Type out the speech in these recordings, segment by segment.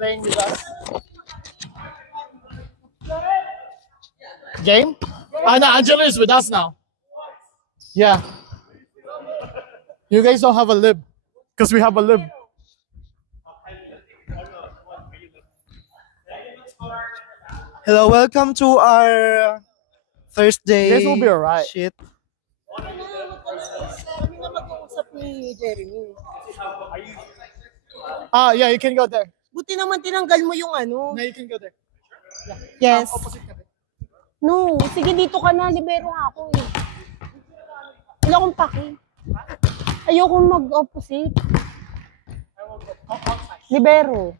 playing with us. Game? No, Angelo is with us now. Yeah. You guys don't have a lib. Because we have a lib. Hello, welcome to our Thursday. You guys will be alright. Shit. Yeah, you can go there. Buti naman tinanggal mo yung ano. No, you can go there. Yes. Opposite ka. No, sige dito ka na. Libero nga ako eh. Wala akong paki. Ayoko mag-opposite. Libero.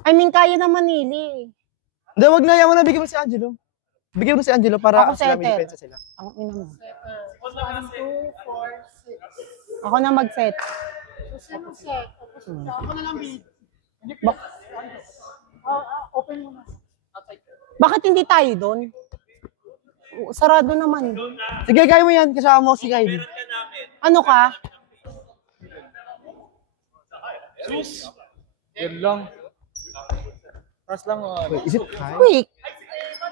I mean, kaya na Manili. Hindi, wag na. Yaman na, bigyan mo si Angelo. Bigyan mo si Angelo para Ako setter. may depensa sila. Ang ina mo. 1, 2, 4, 6. Ako na mag-set. Sino set? Ako na lang bid. Open mo na. Bakit hindi tayo doon? Sarado naman. Sige, kaya mo yan. Kasama mo si Kylie. Ano ka? Yan lang. Press lang. Wait, is it high? Quick.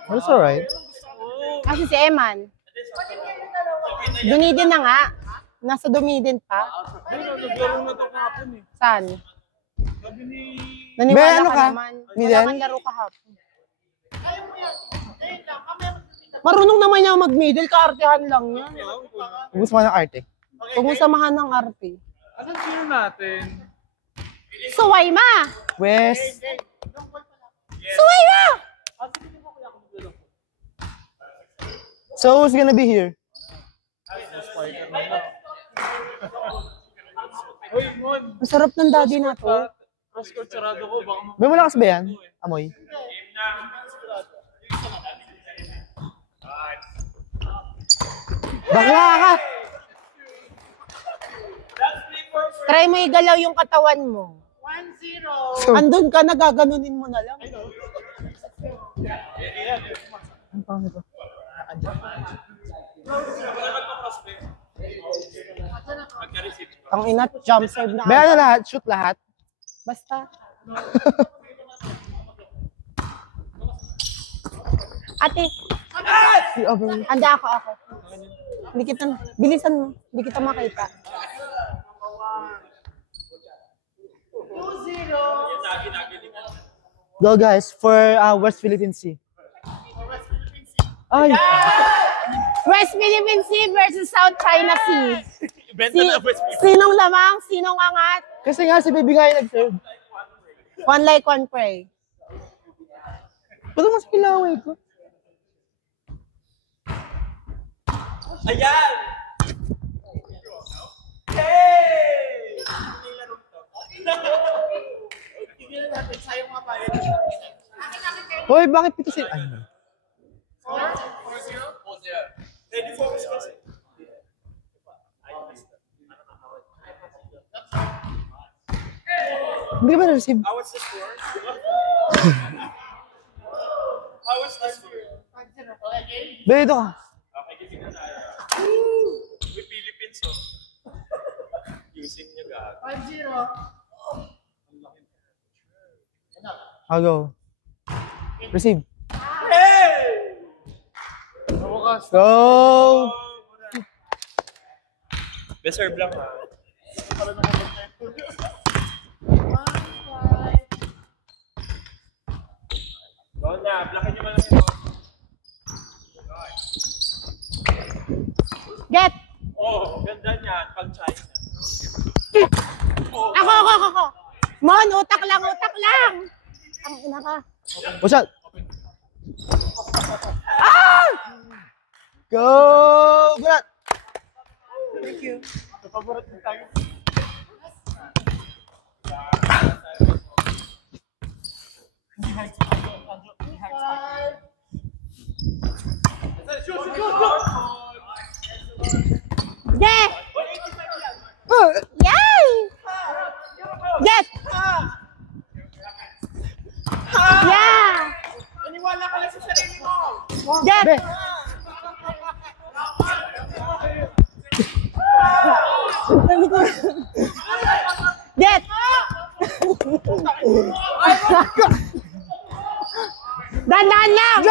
That's alright. Kasi si Eman. Dunidin na nga. Nasa Dumidin pa. Naglaro na ito kahapon eh. Saan? Sabi ni... Naniwala ano ka ka? naman. Milan? Wala kang laro kahapon. Marunong naman niya mag-middle. Kaartehan lang yan. Gusto mo ng arte. Huwag mo samahan ng arte. Asan sino natin? Suwayma! West. Suwayma! So, who's gonna be here? Hoy, Mon! Ang sarap ng daddy na to. Cross court sarado ko. Baka May malakas ba yan? Amoy? Bakla ka! Try mo igalaw yung katawan mo. 1-0. Andun ka, nagaganunin mo na lang. Ang pangit ito. Ang ina, jump serve na. May ano lahat? Shoot lahat? Basta. Ate, Si Over. handa ako. Hindi kita, bilisan mo. Hindi kita makita. 2-0. Go guys, for West Philippine Sea. Ay! West Philippine Sea versus South China Sea. Sinong lamang? Sinong angat? Kasi nga si Baby nga yung nag-serve. One like, one pray. Ba't mo sa kilaway ko? Ayan! Hey! Tingnan natin, sayang mga bayad. Hoy, bakit pito sila? Ay, no. 4-0? 4-0. Ready focus kasi. Hindi ka ba na-receive? How was the score? How was the score? 5-0. Okay, Be, ito ka. okay, give na tayo. With Philippines, oh. Using nyo gag. 5-0. I'll go. Receive. Hey! Nawakas. Go! Deserve lang ha. Go na, blockin nyo lang ito. Get! Oh, ganda niyan, pag China. Ako. Mon, utak lang. Ang ina ka. What's up? Ah! Go! Bulat! Thank you. Paborito mo tayo. Get! Yay! Get! Yeah! Maniwala ka lang sa sarili mo! Get! Be! Dandan lang!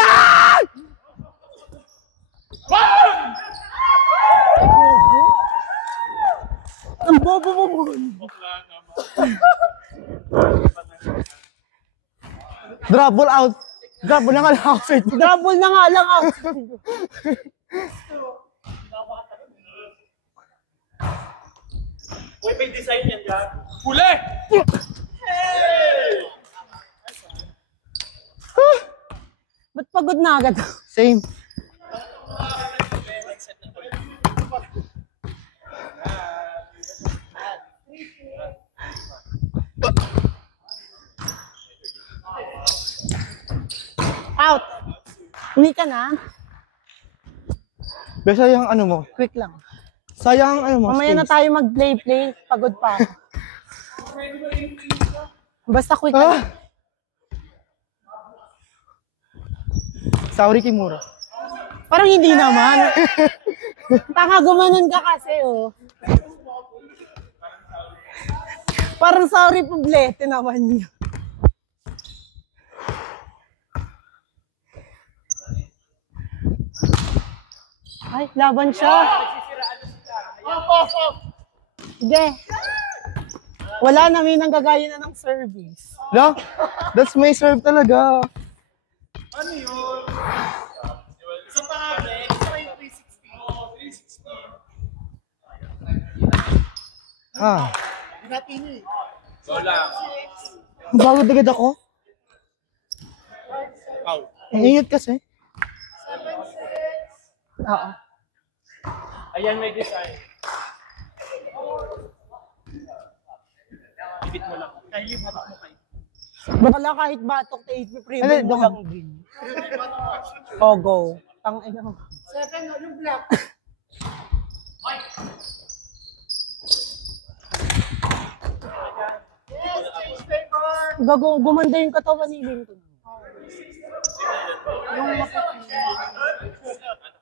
Ang bobo mo mo. Drop ball out. Drop ball na nga lang out. Double na nga lang ako. Uy, may design yan dyan. Huli! Ba't pagod na agad? Same. Out. Uwi ka na. Pero sayang ano mo. Quick lang. Sayang ano mo. Mamaya na space. tayo mag-play. Pagod pa ako. Basta quick Ah! lang. Sorry, Kimura. Parang hindi naman. Tanga, gumanon ka kasi, oh. Parang sorry, Poblete naman yun. Ay, laban siya. Hindi. Wala na, may nanggagaya na ng service. No? That's my serve talaga. Ano yun? Isa pa nga, pre. Isa pa yung 360. Oo, 360. Ah. Wala. Bagod agad ako. Wow. Ang ingat kasi. Oo. Ayan, may design. Ibit mo lang. Kaya ibit mo kayo. Wala kahit batok na 8 pre Ano, mo lang din. Oh, go. Tang ina mo. Gago, gumanda yung katawan ni Lincoln.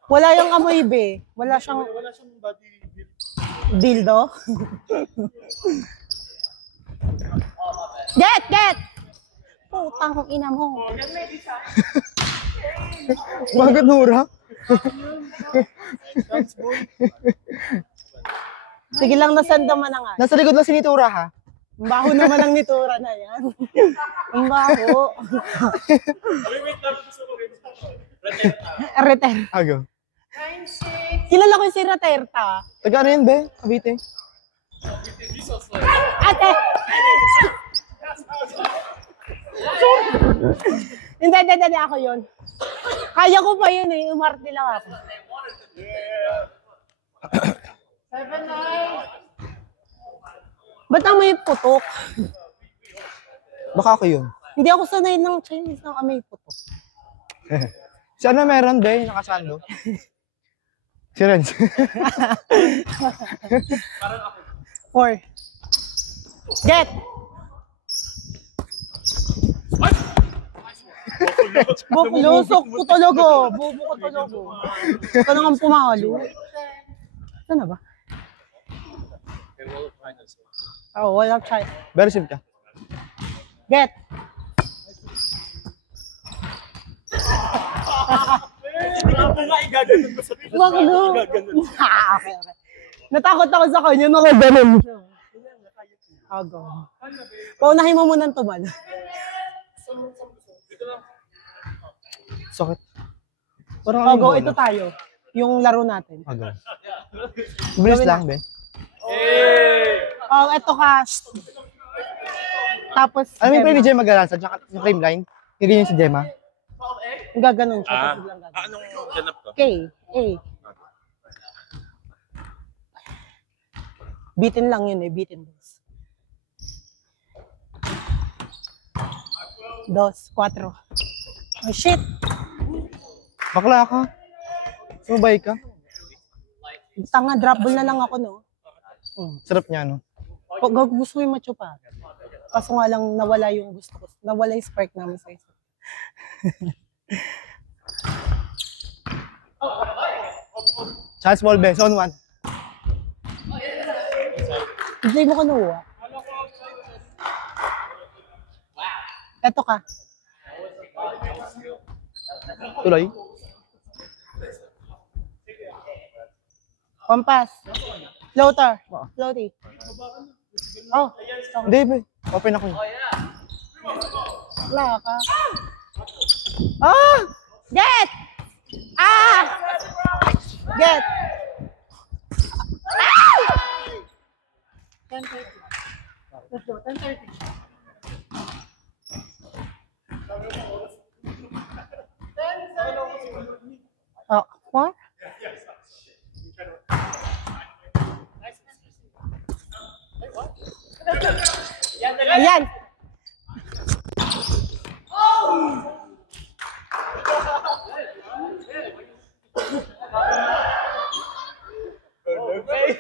Wala yung amoy, be. Wala siyang body dildo. Get! Putang ina mo. Bakit, Nora? Sige lang, nasandaman na nga. Nasa likod lang si Nitura, ha? Ang baho naman ang nitura na yan. Ang baho. Wait lang. Gusto ko rin. Reter. Agaw. Kilala ko yung si Reterta. Taga ano yun, be? Cavite. Ate! Hindi ako yun. Kaya ko pa yun eh, umarte lang ako. Ba't amoy putok? Baka ako yun. Hindi ako sanay ng Chinese ng amoy putok. Sana meron, be? Nakasando. Si Renz. 4. Get! Lusok ko talaga. Bobo ko talaga. Ito na nga pumalo. Ito na ba? Oh, wala try. Very simple ka. Get! Ako nga, igaganon ko sa video. Wag no. Okay. Natakot ako sa kanya, nakaganon siya. Ago. Paunahin mo muna ang tumal. Sakit. Parang Ago, ano, ito tayo. Yung laro natin. Agaw. Bilis lang, be. Oh, ito cast. Tapos, Alam mo yung Gemma. ni Gemma Galanza, tsaka yung frame line. Yung ganyan si Gemma. Gaganon siya. tapos biglang gaganon. Anong ganap ko? Okay. Bitin lang yun eh. Bitin. 2, 4. Oh shit! Bakla ka. Sumabay ka. Tanga, drop ball na lang ako, no? Sarap niya, no? Gusto ko yung macho pa. Kaso nga lang nawala yung gusto ko. Nawala yung spark namin sa isa. Chance ball, be. Zone 1. Play mo ka nawa. Eto ka. Tuloy. Pampas. Floater. Floaty. Oh, Hindi, pre. Open ako. wala ka. Oh! Get! Ah! Get! Ah! 10:30. Let's go, 10:30. Oh, what? Ayan.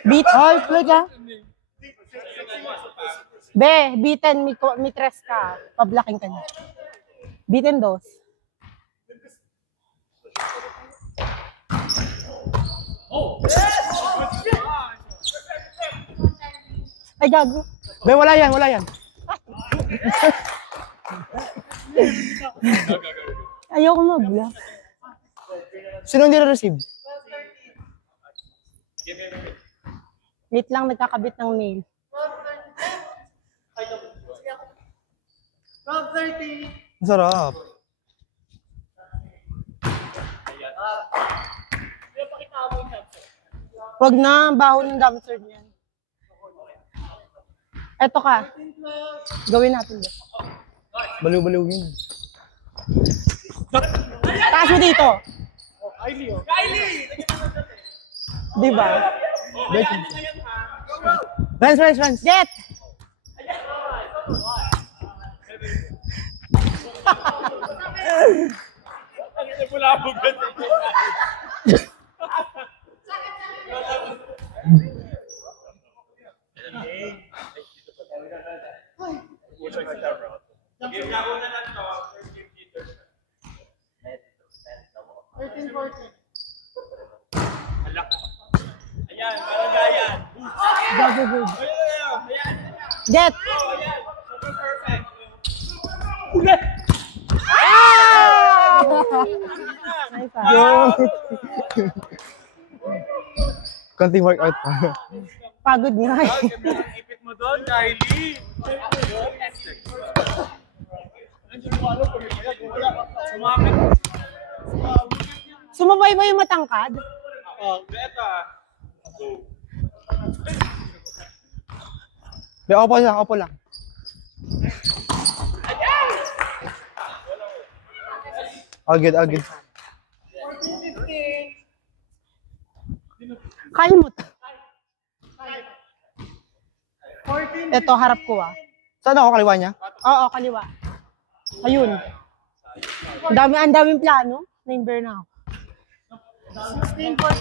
Beat. Ay, play ka. Be, beaten mi tres ka. Pablaking ka niya. Beaten dos. Ay, gago. Be, wala yan, wala yan. Ayoko mag-block. Sino hindi na-receive? Wait lang, nagkakabit ng nail. 12:30. Ang sarap. Wag na, baho ng dumpster niyan. Eto ka. Gawin natin dito. Baliw-baliw yun. Taas mo dito. Kylie! Di ba? Rans. Get! Bulabog ka. Game na una lang to. First game dito. 13-14. Halak ko. Ayan, parang ganyan. Gago good. Ayan. Get! Ayan. Super perfect. Ah! Nice, ah. Yo! Konting workout pa. Pagod nga eh. Ipit mo doon, Kylie. Sumamit. Sumabay mo yung matangkad? Oh, beta. Go. Be, opo lang. All good. Kalmot. Ito, harap ko ah. Saan ako kaliwa niya? Oo, kaliwa. Ayun. Ang daming plano. Na-inver na ako. 16-14.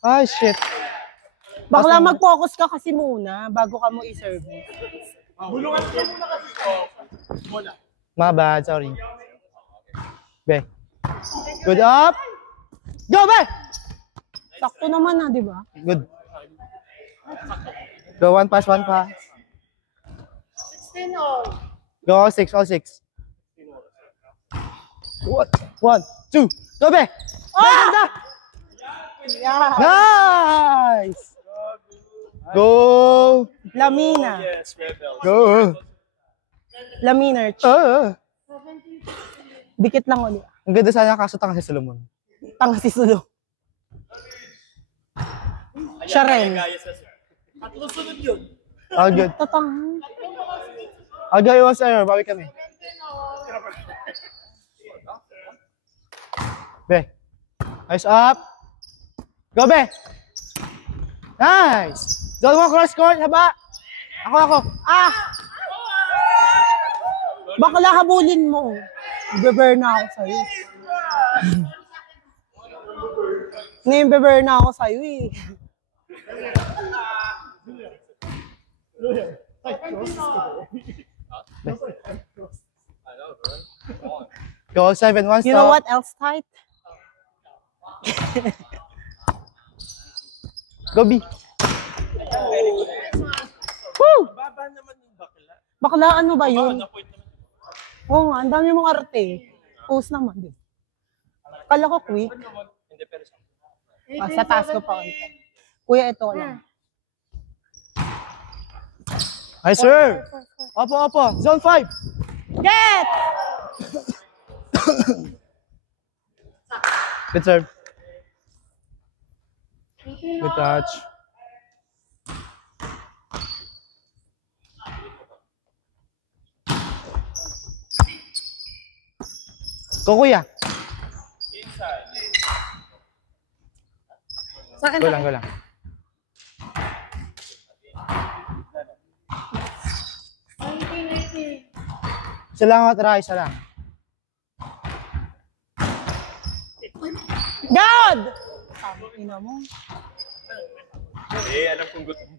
Ay, shit. Bakla mag-focus ka kasi muna bago ka mo i-serve. Bulungan ko muna kasi. Bola. My bad, sorry. Be. Good up. Go, be! Sakto naman na, di ba? Good. Go, one pass. 16 all. Go, all six. One, two. Go, be! Ah! Yeah. Nice! Go! Lamina. Yes, Rebel. Go! Lamina. Dikit lang ulit. Ang ganda sana kaso tanga si Solomon. Tanga si Sulo. Siya rin. Tatlong sunod yun. All good. Tatang. I'll go iwas error. Bawi kami. Be. Eyes up. Go, be. Nice. Don't mo cross court. Haba. Ako. Ah! Bakla habulin mo. Beber na ako sa'yo. Ngayon beber na ako sa'yo eh. Go, 7. One stop. You know what else tight? Go, B. Woo! Baba naman yung bakla. Bakla, ano ba yun? Na-point naman. Oo nga, ang dami mong arte. Post naman. Di ba? Kala ko quick. Hindi, pero sa... Sa taas ko pa. Kuya, ito lang. Hi, sir. Opo, opo. Zone 5. Get! Good serve. Good touch. Go, kuya. Sa akin, Go lang, go lang. Isa lang ako, try. Isa lang. God! Ina mo. Alam kong gusto mo.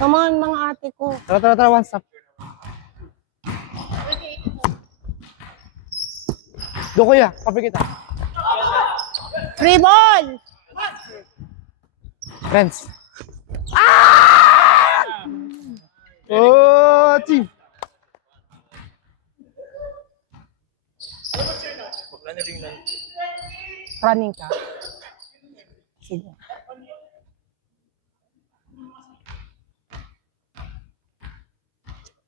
Come on, mga ate ko. Tara, tara, tara. One stop. Go, kuya. Kape kita. Free ball! Friends. Oh, chief. Bakla na rin lang. Running ka. Sige.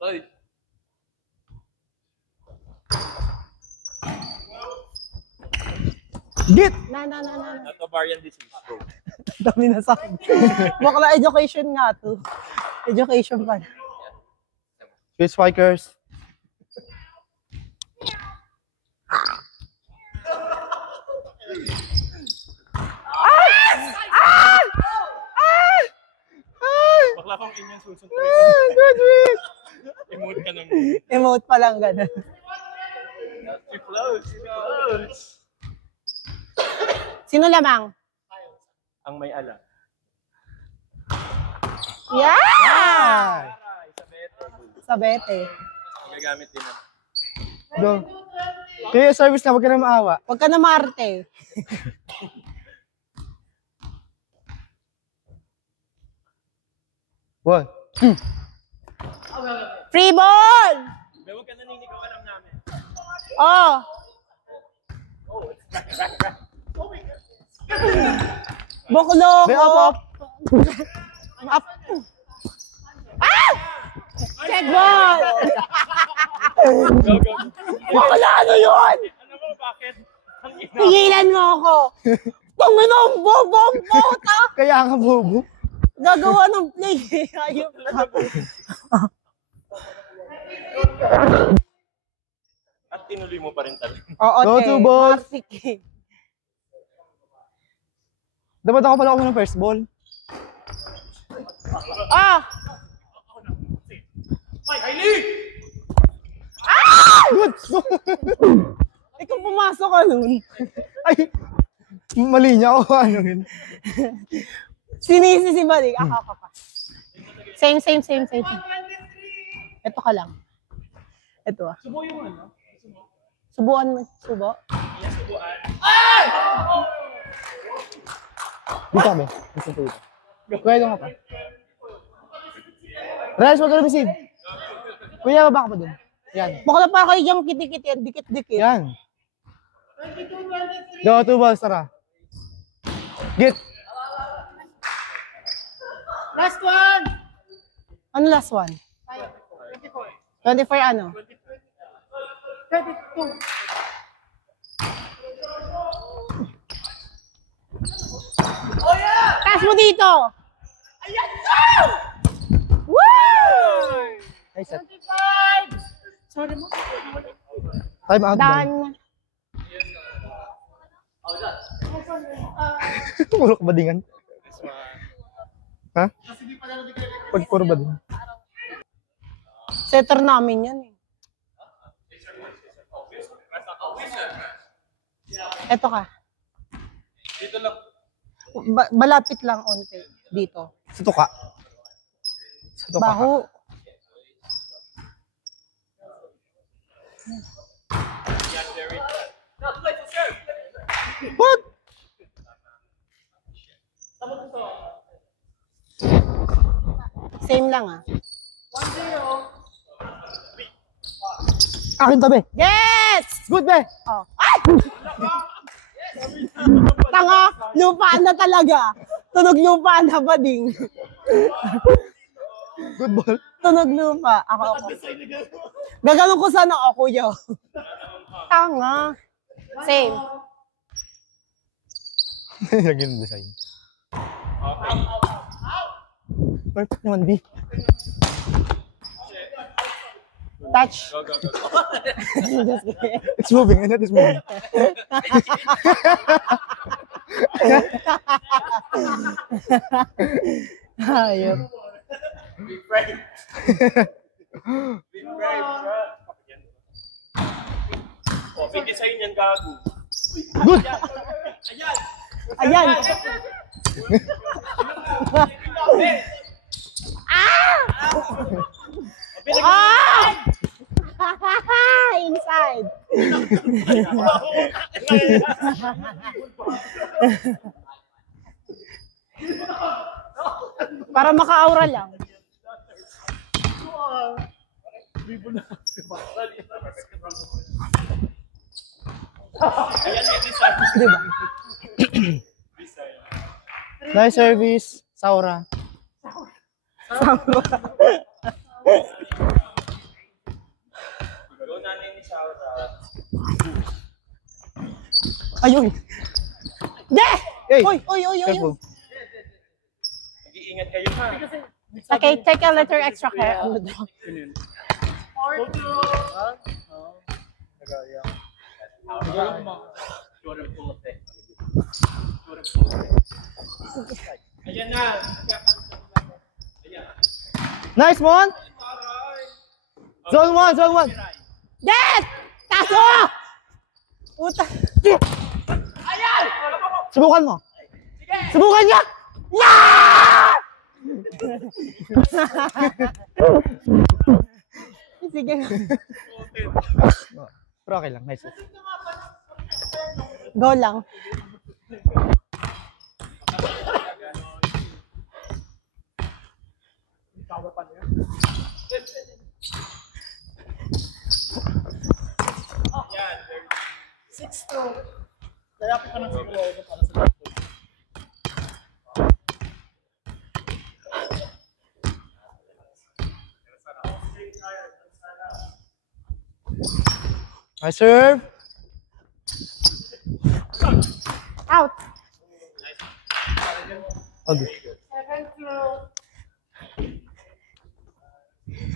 Oy. Git! Na. Not ovarian disease, bro. Dami na sa akin. Bakla education nga to. Education pa. Good spikers. Bakla kong inyong susunod. Good week! Emote ka ng... Emote pa lang ganun. Close. Close. Sino lamang? Ang may alam. Yeah! Sa bete. Magagamit din naman. Go. Kaya service na, huwag ka na maawa. Huwag ka na marte. One. Free ball! Huwag ka naninigaw, alam namin. Oh! Boklo Be, ko! up, up. Up. Ah! Check ball! Go, go. Boklo, ano yun? Ano mo, bakit? Ang ina. Pigilan mo ako! Tuminom, bobong puta! Kaya nga, bobo. Gagawa ng play. Ayun na. At tinuloy mo pa rin talaga. Oo, Go te. to ball. Marsik eh. Dapat ako pala ako ng first ball. Ah! Good! Ikaw pumasok ka nun. Ay! Mali niya ako. Ano yun? Sinisi si Balik. Ako pa. Same. Ito ka lang. Ito ah. Subo yung ano? Subuan mo. Subo? Yes, subuan. Dito kami. Dito. Kuya, doon ka pa. Reyes, huwag ka na receive. Kuya, baba ka pa dun. Yan. Bakla pa kayo diyang kitikit yan. Dikit-dikit. Yan. Go, 2 balls, tara. Git. Last one! Ano last one? 24 ano? 32. Oh yeah! Taas mo dito! Ayan na! Woo! Ay, set. 25! Sorry mo. Time out. Dan. Puro ka badingan. Ha? Pag puro badingan. Setter namin yan eh. Eto ka. Dito lang. Malapit lang onte. Dito. Sa tuka. Sa tuka. Baho. What? Same lang ah. 1-0. Akin to, be. Yes! Good, be. Oh. Ay! Tanga, lupa na talaga. Tunog lupa na bading. Good ball. Tunog lupa. Ako. Gaganon ko sana ako, kuya. Tanga. Same. Naging design. Perfect naman, B. Touch. Go. Just kidding. It's moving. And that is moving. Hayop. Big frame. Big frame, bro. Oh, big design yan, gago. Good. Ayan. Ayan. Ah! Inside. Para maka-aura lang. Ayan yung design. Diba? Design. Nice service. Saura. Go nanay ni Shaura. Ayun. Yeah! Hey. Oy! Careful. Mag-iingat kayo ha. Okay, take a letter extra care. Ano daw? Ayan na. Nice one. Zone 1, zone 1. Yes! Taso! Puta. Subukan mo. Subukan niya! Yeah! Sige. Pero okay lang. Nice. Go lang. Yan. 6-2. Kaya ako pa nang siguro para sa Nice serve. Out. Okay. 7-2.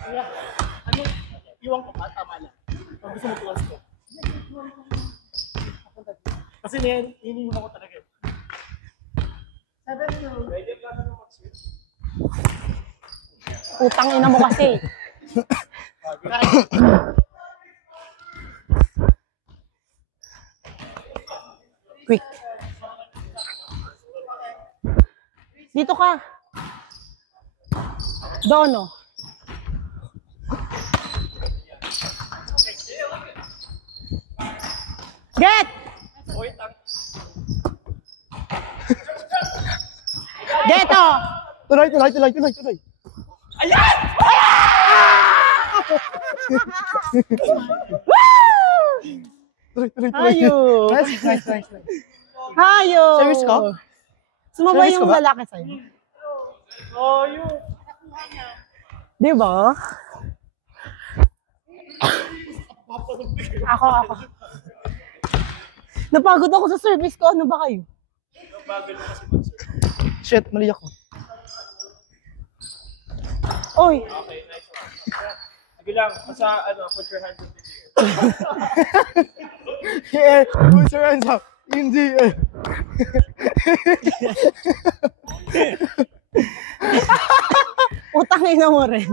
Ano? Iwan ko pa, tama lang. Pag gusto mo tuwas ko. Kasi hinihingi ko talaga. 7-2. Putang ina mo kasi. Quick. Dito ka. Dono. Get! Geto! Tuloy. Tuloy. Hayo! Nice. Hayo! Service ka? Sumabay Service ka yung ba? lalaki sa'yo. Oh, yun. Di ba? Ako. Napagod ako sa service ko. Ano ba kayo? Bagal mo kasi mag-serve. Shit, mali ako. Oy! Okay, nice one. Sige lang, basta put your hands up in the air. Yeah, put your hands up in the air. Utang ina mo rin.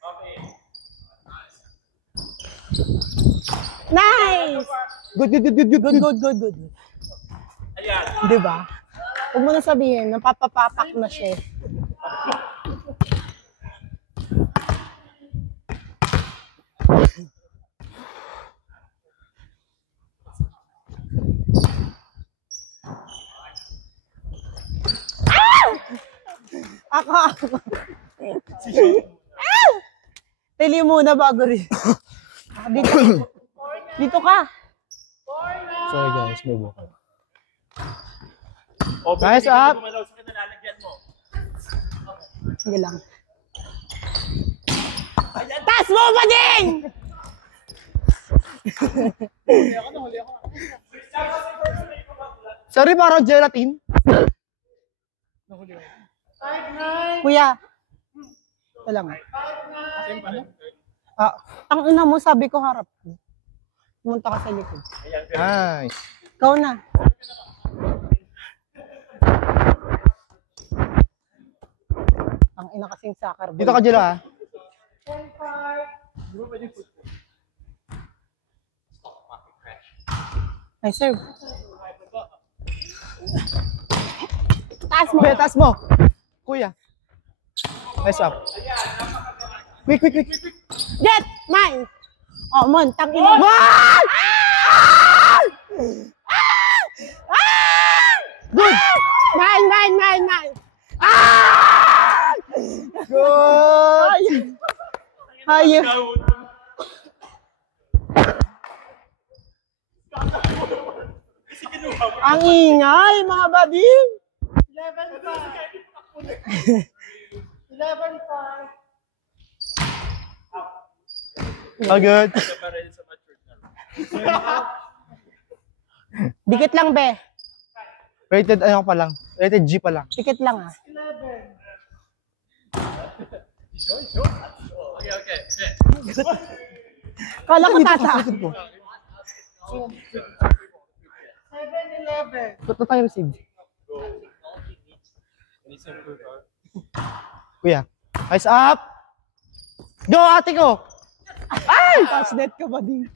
Okay. Nice! Good. Good. Ayan. Di ba? Huwag mo na sabihin, napapapapak na siya. Ako. Pili muna bago rin. Dito. Dito ka. Sorry guys, may buka. Guys, up! Hindi lang. Taas mo ba din? Sorry, parang gelatin. Kuya. Ito lang. Ang ina mo, sabi ko harap. Pumunta ka sa likod. Nice. Ikaw na. Ang ina kasing soccer ball. Dito ka, Jela, ha? Ay, serve. Taas mo. Kuya, taas mo. Kuya. Nice up. Quick. Get! Mine! Oh, Mon, tangin mo. Man! Good! Mine! Good! Hayop. Ang ingay, mga buddy. 11-5. Oh, good. Dikit lang, be. Rated, ano pa lang? Rated G pa lang. Dikit lang, ah. 11. Kala ko tata. 7-11. Ba't na tayo receive? Kuya. Nice up! Go, ate ko! Touch net ka ba din?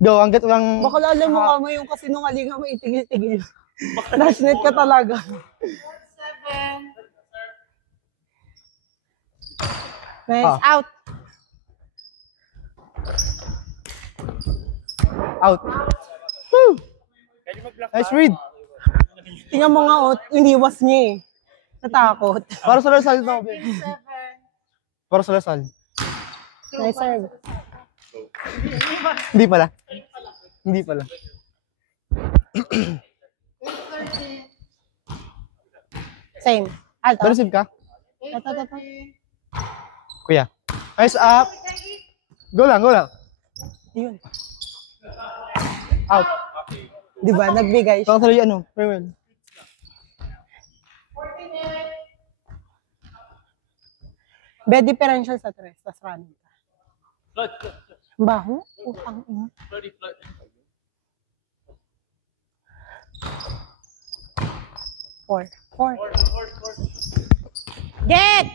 Go, hanggat walang... Baka lalo mo ka mo yung kasinungalingan mo, itigil-tigil. Touch net ka talaga. 7. Nice, out. Out. Woo! Nice read. Tingnan mo nga, oh, iniwas niya eh. Natakot. Para sa Lasal to. 7. Para sa Lasal. Nice serve. Hindi pala. Hindi pala. 13. Same. Alto. Na-receive ka? Ito. Kuya. Nice up. Go lang. Yun. Out. Di ba? Nagbigay siya. Ito tuloy ano, farewell. 48. Bed differential sa 3. Tapos running ka. Baho? Utang ina. Four. Get!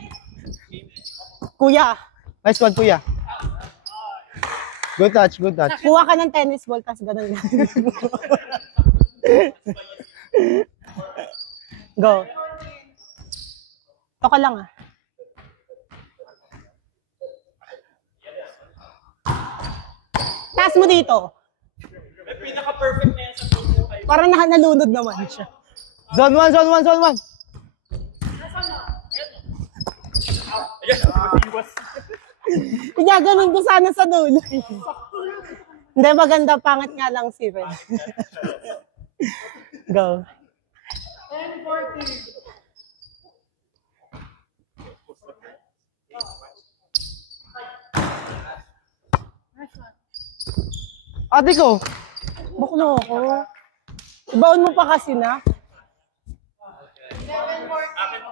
Kuya, Nice one, kuya. Good touch. kuha ka ng tennis ball, tapos ganun. Go. Ito ka lang ah. Taas mo dito. May pinaka-perfect na yan sa buhay. Parang nalunod naman siya. Zone 1. Igaganon ko sana sa dulo. Hindi, maganda. Pangat nga lang si Ren. Go. 10-14. Ate ko. Buklo ako. Ibaon mo pa kasi na.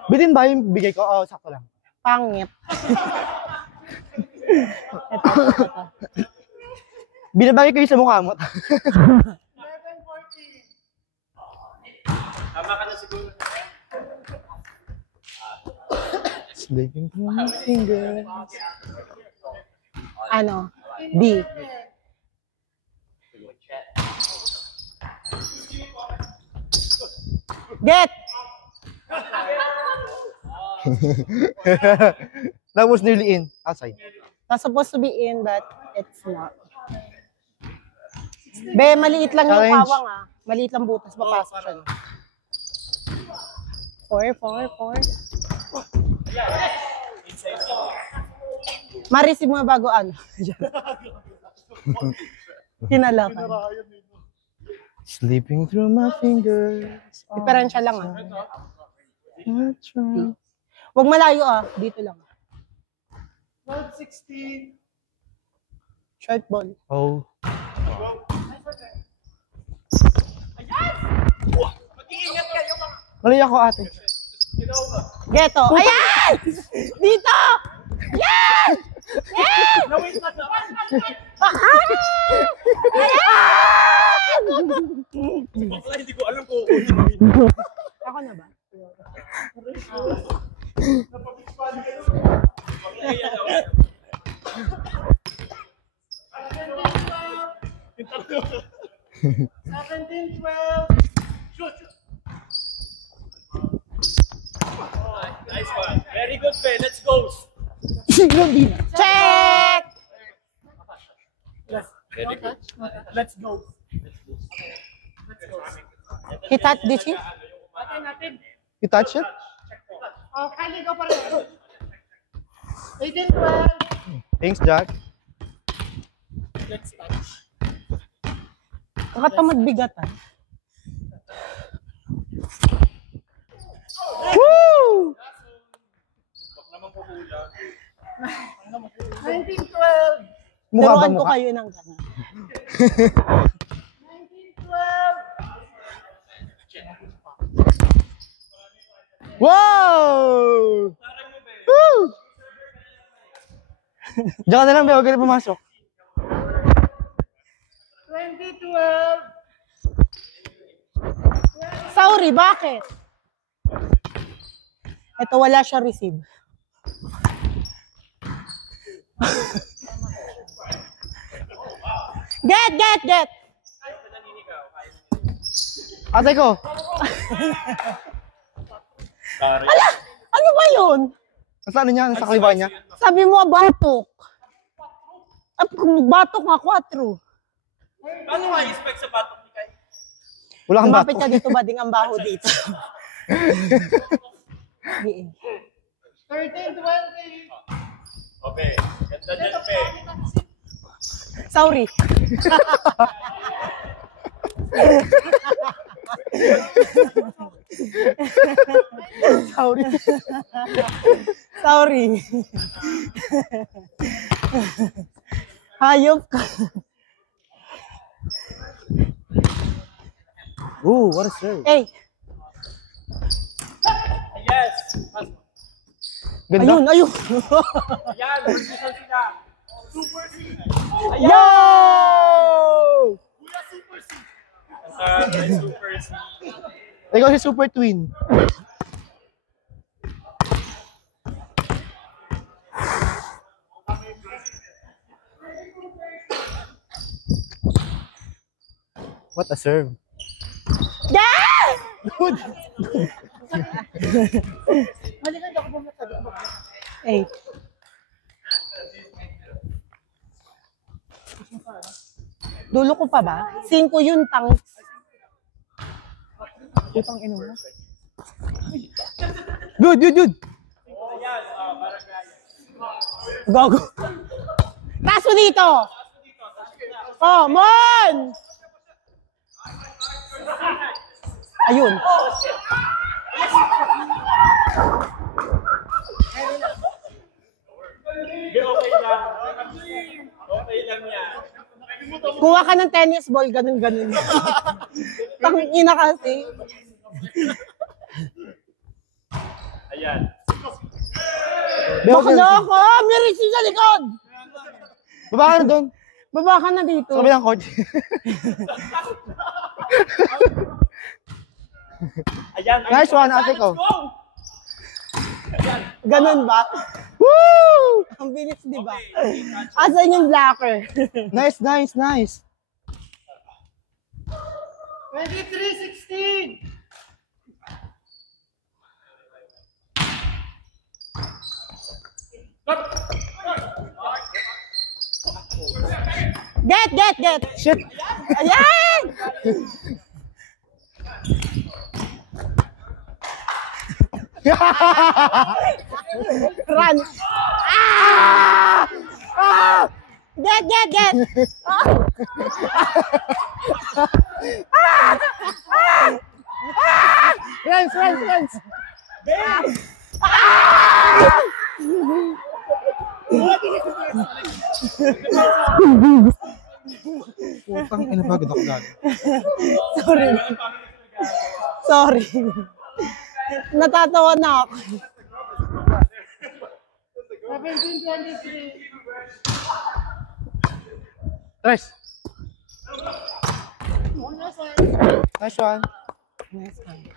Bitin ba yung bigay ko? Oo, sakto lang. Pangit. Ito. Binabagay ko yung sa mukha mo. 11-14. Tama ka na siguro. Sleeping through my fingers. Ano? B. Get! That was nearly in. Outside. That's supposed to be in, but it's not. Be, maliit lang yung Challenge. pawang ah. Maliit lang butas, papasok siya. 4. Ma-receive mo bago ano. Kinalakan. Slipping through my fingers. Diferensya lang ah. Huwag malayo ah. Dito lang. 12-16. Short ball. Oh. Mag-iingat kayo mga. Mali ako ate. Geto. Ayan! Dito! Yan! Yan! Nawait na naman. Bakla, hindi ko alam kung Ako na ba? napapispan kayo. Mag-iingat daw. Seventeen, 12. Shoot! Nice one. Very good, Ben. Let's go. Check! Very good. Let's go. He touched this shit? Natin. You touch it? Oh, Kylie, go pa rin. 18, 12. Thanks, Jack. Let's touch. Nakatamad bigatan. Woo! Bak naman kukulang. 19, 12. Mukha ba Turuan ko mukha? kayo ng gano'n. 19, 12. Wow! Woo! Diyan ka na lang, Bea. Huwag ka na pumasok. 20, 12. Sorry, bakit? Ito, wala siya receive. Get! Ate ko. Ala! Ano ba yun? Nasa ano niya? Nasa kaliwa niya? Sabi mo, batok. Batok nga, 4. Paano ma-expect sa batok ni Kai? Wala kang Lumapit bato. ka dito, bading ang baho dito. 13, 20. Okay. Ganda dyan, Pe. Sorry. Sorry. Hayop ka. Ooh, what a serve. Eh, Yes. Ganda. ayun. Ayan, vertical sila. Super C. Yo! Kuya Super C. Sarap ay Super C. Ikaw si Super Twin. What a serve. Yeah! Good. Eh. Dulo ko pa ba? 5 yun, tanks. Utang ino mo. Good. Gago. Taso dito! Oh, Mon! Ayun. Okay lang. Okay lang yan. Kuha ka ng tennis ball, ganun. Tangina kasi. Ayan. Bakla ako! May receive sa likod! Baba ka na doon. Baba ka na dito. Sa kabilang coach. Ayan. Nice one, ate ko. Let's go! Ganun ba? Woo! Ang bilis, di ba? Asan yung blocker? Nice. 23, 16. Get! Shit. Ayan! Run! Ah! Ah! Get! Ah! Ah! Ah! Runs! Putang ina ba, ganda ko gano'n. Sorry. Natatawa na ako. 17-23. Tres. Nice one.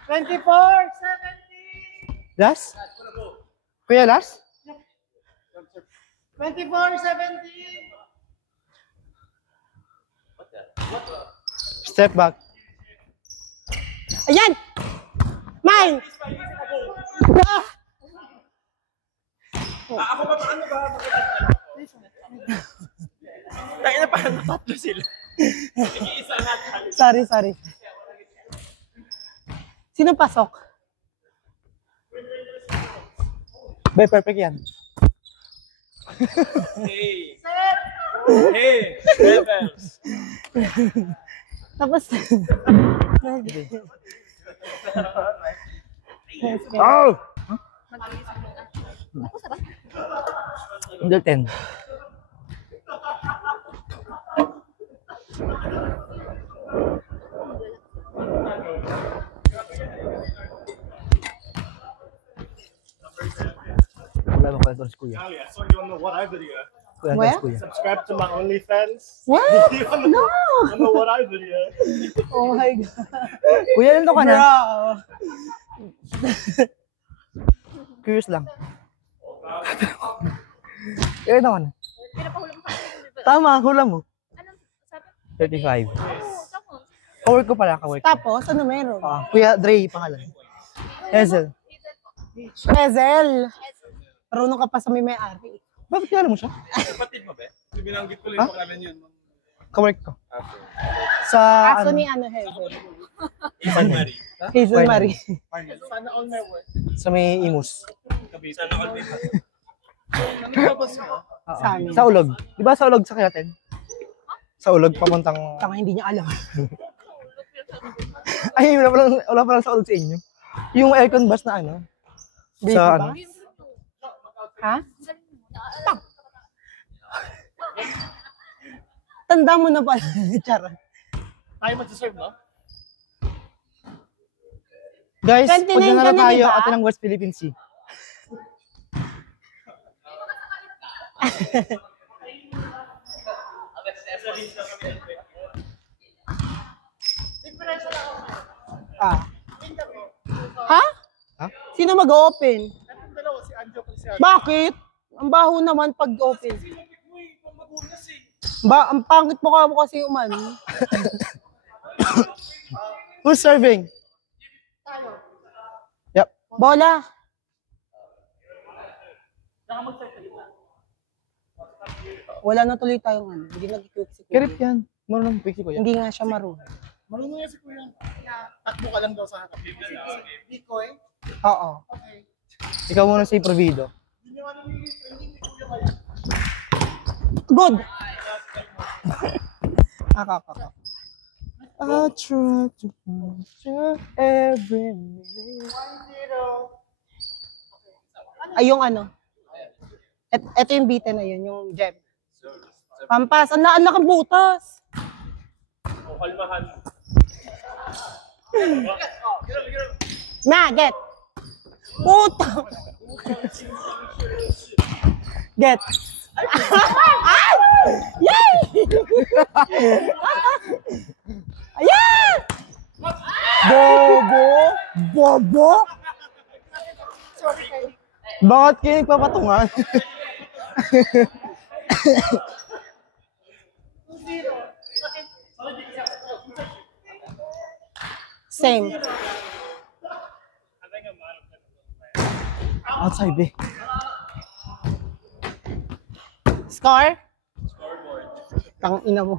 24-17. Last? Kuya, last? 24-17. Step back. Ayan! Mine! Ah! Ako ba paano ba? Tayo na paano tatlo sila. Nag-iisa natin. Sorry. Sino pasok? Bay, perfect yan. Hey, rebels. Tapos, Oh! Under 10. Wala mo kwento si Kuya. I saw you on the What I video. Kwento Where? si Kuya. Subscribe to my OnlyFans. what? On the What I video. Oh my God. Kuya, nandito ka na? Bro. Curious lang. Kaya na ka na. Tama, hula mo. 35. Kawork ko pala, kawork. Tapos, ano meron? Kuya Dre, pangalan. Hazel. Hazel. Marunong ka pa sa may-ari. Bakit kaya mo siya? Kapatid mo, be? Binanggit ko lang yung pangalan yun. Kawork ko. Sa, Aso ni ano, Hazel. Isan Marie. Hazel Marie. Sana all my work. sa may imus. Sana all my work. Ano tapos mo? Oo. Sa amin. Sa ulog. Di ba sa ulog sa Kayaten? Sa ulog, papuntang... Tama, hindi niya alam. Ay, wala pa lang sa ulog sa inyo. Yung aircon bus na ano? Baby Sa ba? ano? Ha? Tanda mo na pala. Charot. Tayo mag-serve, no? Guys, 29 punta na ka na, tayo diba? at ng West Philippine Sea. Ah. Ha? Ha? Sino mag-open? Ang dalawa, si Anjo at si Anjo. Bakit? Ang baho naman pag-open. Ang pangit mo kasi umano. Who's serving? Yep. Bola. Wala na tuloy tayong ano. Hindi nag-quick si Kuya. Kirip yan. Marunong piki ko yan. Hindi nga siya marunong. Marunong yan si Kuya. Takbo ka lang daw sa harap. Bikoy? Oo. Ikaw muna si Provido. Good. Ako. I try to picture every minute. Ay, yung ano. Ito yung bitin na yun, yung gem. Pampas. Ang lakang butas. Kalmahan. Na, get. Puta. Get. Yay! Ayan! Bobo? Bakit kayo nagpapatungan? Same. Outside eh. Score? Tang ina mo.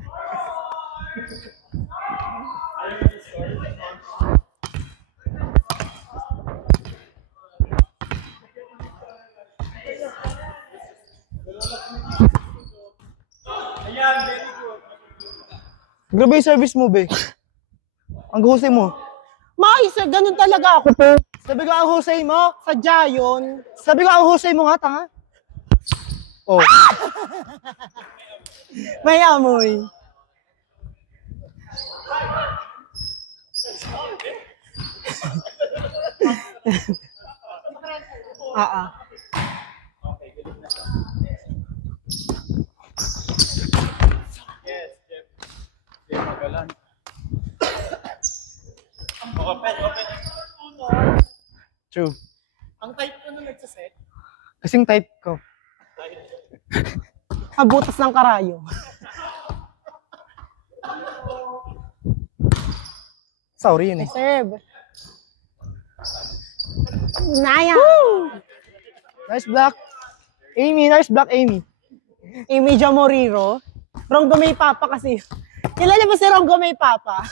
Grabe yung service mo, be. Ang husay mo. May sir, ganun talaga ako po. Sabi ko ang husay mo. Sadya yun. Sabi ko ang husay mo nga, tanga. Oh. May amoy. Ah. Yes, Jeff. Jeff, magalan. Open. True. Ang type ko nung nagsaset, Kasing type ko. Habutas ng karayo. Sorry yun eh. Serve. Naya. Nice block. Amy, nice block, Amy. Amy Jamoriro. Rongo May Papa kasi. Kilala mo si Rongo May Papa?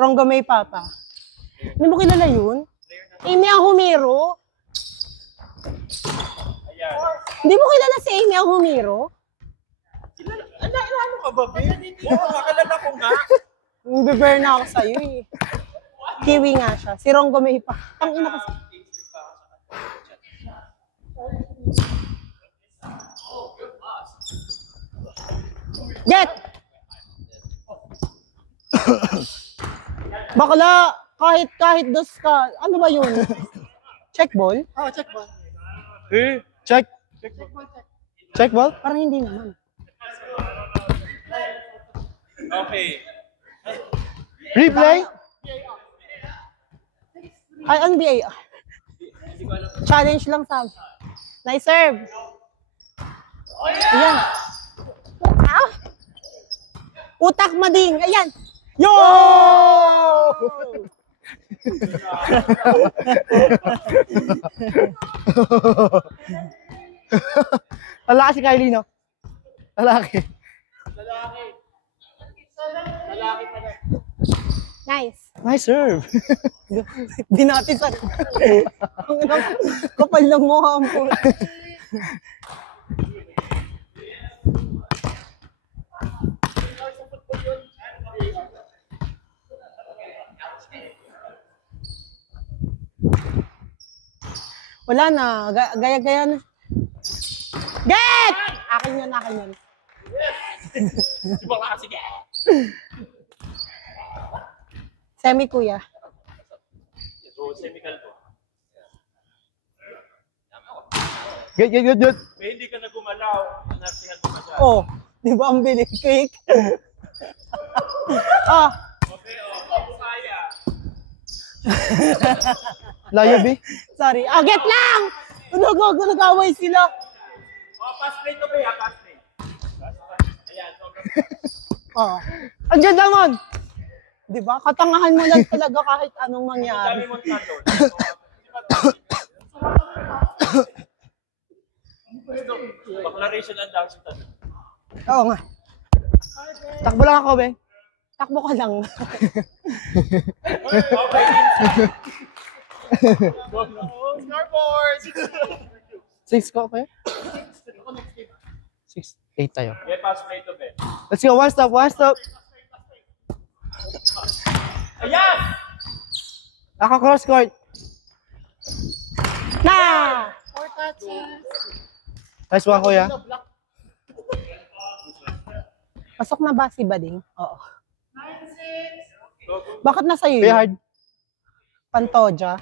Rongo May Papa. Hindi mo kilala yun? Amy Ahumiro. Hindi mo kilala si Amy Ahumiro? Ano ka ba, Ben? Oo, kakalala ko nga. Nagbe-burn na ako sa'yo eh. Kiwi nga siya. Si Rongo May Papa. Ang ina kasi. Get! Bakla, kahit dos ka, ano ba yun? Check ball? oh, check ba? Check. Check ball? Parang hindi naman. Okay. Replay? Ay, ano ba? Challenge lang sa... Nice serve. Ayan. Ah! Utak mading. Ayan. Yo! Lalaki si Kylie, no? Lalaki. Nice. Nice serve. Binati sa... Ang kapal ng mukha mo. Wala na. Gaya-gaya na. Get! Akin yun. Sige. Semi, kuya. So, semical to. Good. May hindi ka na gumalaw. Nartihan mo ka dyan. Oh, di ba ang bilis? Quick. Ah, Okay, kaya. Layo, be. sorry. Ah, get lang! Nag-away sila. Pass play to ba, pass play. Ayan, sobrang. Oh. Andiyan naman! Di ba? Katangahan mo lang talaga kahit anong Dami mangyari. mong tato. Declaration and dancing tato. Oo nga. Takbo lang ako, be. Takbo ka lang. Okay, Scoreboard! 6 ko, okay? 6, 8 tayo. yeah, pass play to ba. Let's go, one stop. Ayan! Ako cross court. Na! 4 touches. Nice one, kuya. Pasok na ba si Bading? Oo. Bakit nasa iyo? Be hard. Pantoja.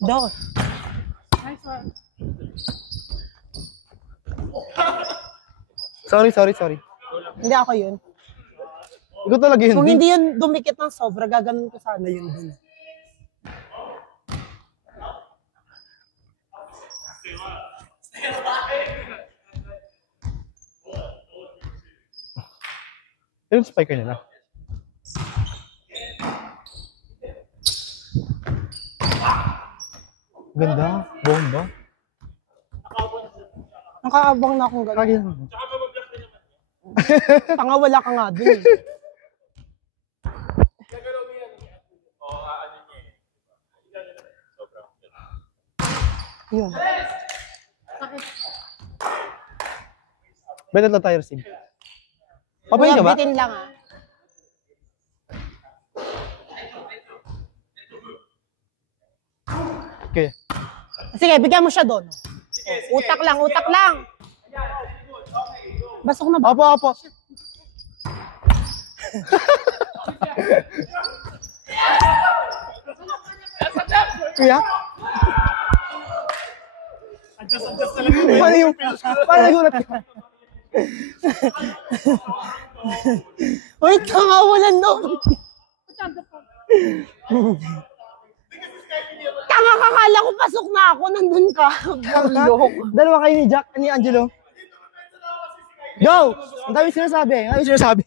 Do. Sorry. Hindi ako yun. Ikaw talaga yun. Kung Di. hindi yun dumikit ng sobra, gaganon ko sana yun dun. Yung spiker nila. Ganda. Bomba. Nakaabang na akong gano'n. Kagin. Tsaka mabablock din naman. Tanga, wala ka nga dun. Gagalaw mo yan. Oo, ano niya eh. Sobrang. Yun. Better na tayo receive. Kuya, Papayin ka ba? bitin lang ah. Okay. Sige, bigyan mo siya doon. Utak lang, utak lang. Basok na ba? Opo, opo. Kuya? Adjust talaga. Paano yung... Paano nagulat ka? Wait, nangawalan no. Tanga, kakala ko pasok na ako, nandun ka. Bulok. Dalawa kayo ni Jack, ni Angelo. Go! Ang dami sinasabi. Ang dami sinasabi.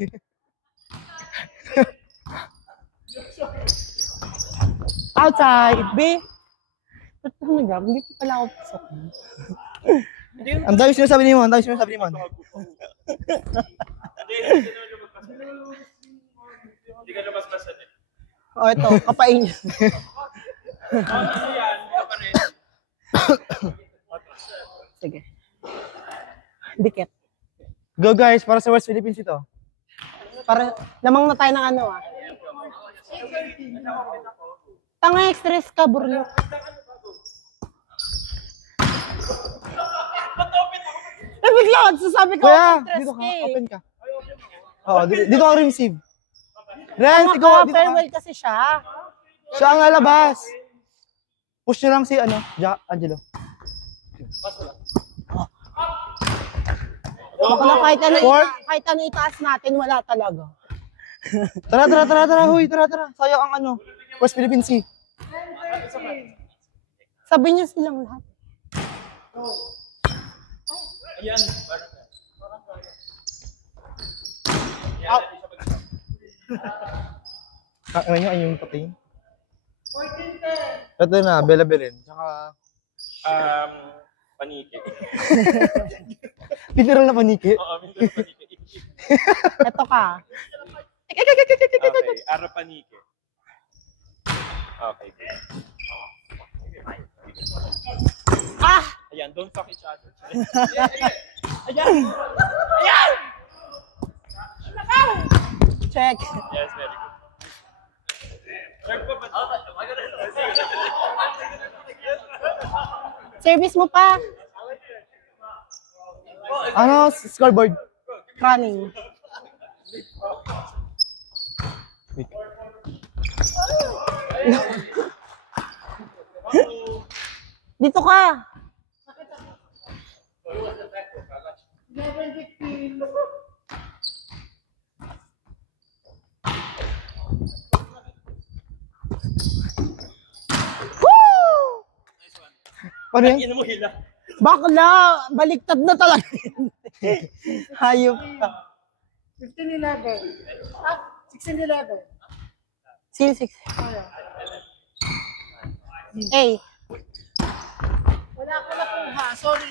Outside, B. Ba't ako nag-grab? Hindi pa pala ako pasok. Ang dami sinasabi ni Mon. Ang dami sinasabi ni Mon. Hindi ka lumagpasan eh. O, ito, kapain niya. Yan, hindi ka pa rin. Sige. Dikit. Go guys, para sa West Philippines ito. Para, lamang na tayo ng ano ah. Tanga, stress ka, burlo. Eh, bigla, sasabi ko, Kuya, stress dito ka. ka eh. Open ka. Oo, dito ka receive. Tama Renz, ikaw, ka, dito ka. farewell kasi siya. Siya ang lalabas. Push nyo lang si Jack, Angelo. Bakla, Four. kahit ano itaas natin, wala talaga. Tara, huy, tara. Sayang ang ano, West Philippine Sea. Sabi niyo silang lahat. Ayan. Ano nyo, ay yung pating? Ito na, Bella Belen. Tsaka, Paniki. literal na paniki. Oo, minsan paniki. Ito ka. Okay, Ara Paniki. Okay. Ah! Ayan, don't fuck each other. Check. Yes, very good. Serve pa ba? Service mo pa. Ano, scoreboard? Running. Dito ka. Woo! Paano yan? Ino mo hila. Bakla, baliktad na talaga. Hayop ka. 15-11. Ah, 16-11. Sino 6? Hey. Wala ko nakuha, sorry.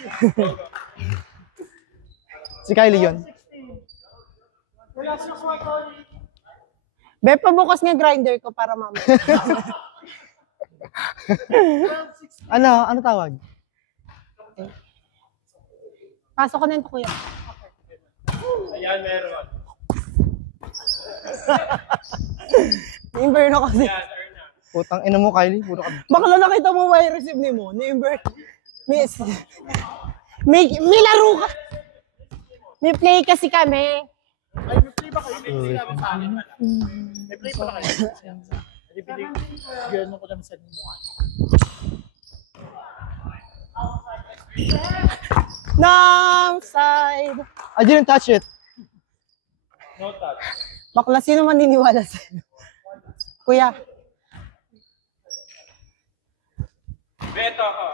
Si Kylie yun. 16. Wala ko nakuha, sorry. Be, pabukas nga grinder ko para mamaya. Ano tawag? Pasok ko na ito, kuya. Ayan, meron. Inverno kasi. Ayan, earn na. Putang ina mo, Kylie. Puro ka. Bakla nakita mo ba yung receive ni mo? Ni-invert. May laro ka. May play kasi kami. Ay, may play ba kayo? May sinabi sa akin pala. May play pala kayo. Hindi binigyan ko naman sa inyo mukha. Nang side. I didn't touch it. No touch. Bakla, sino maniniwala sa'yo? Kuya. Beto ako.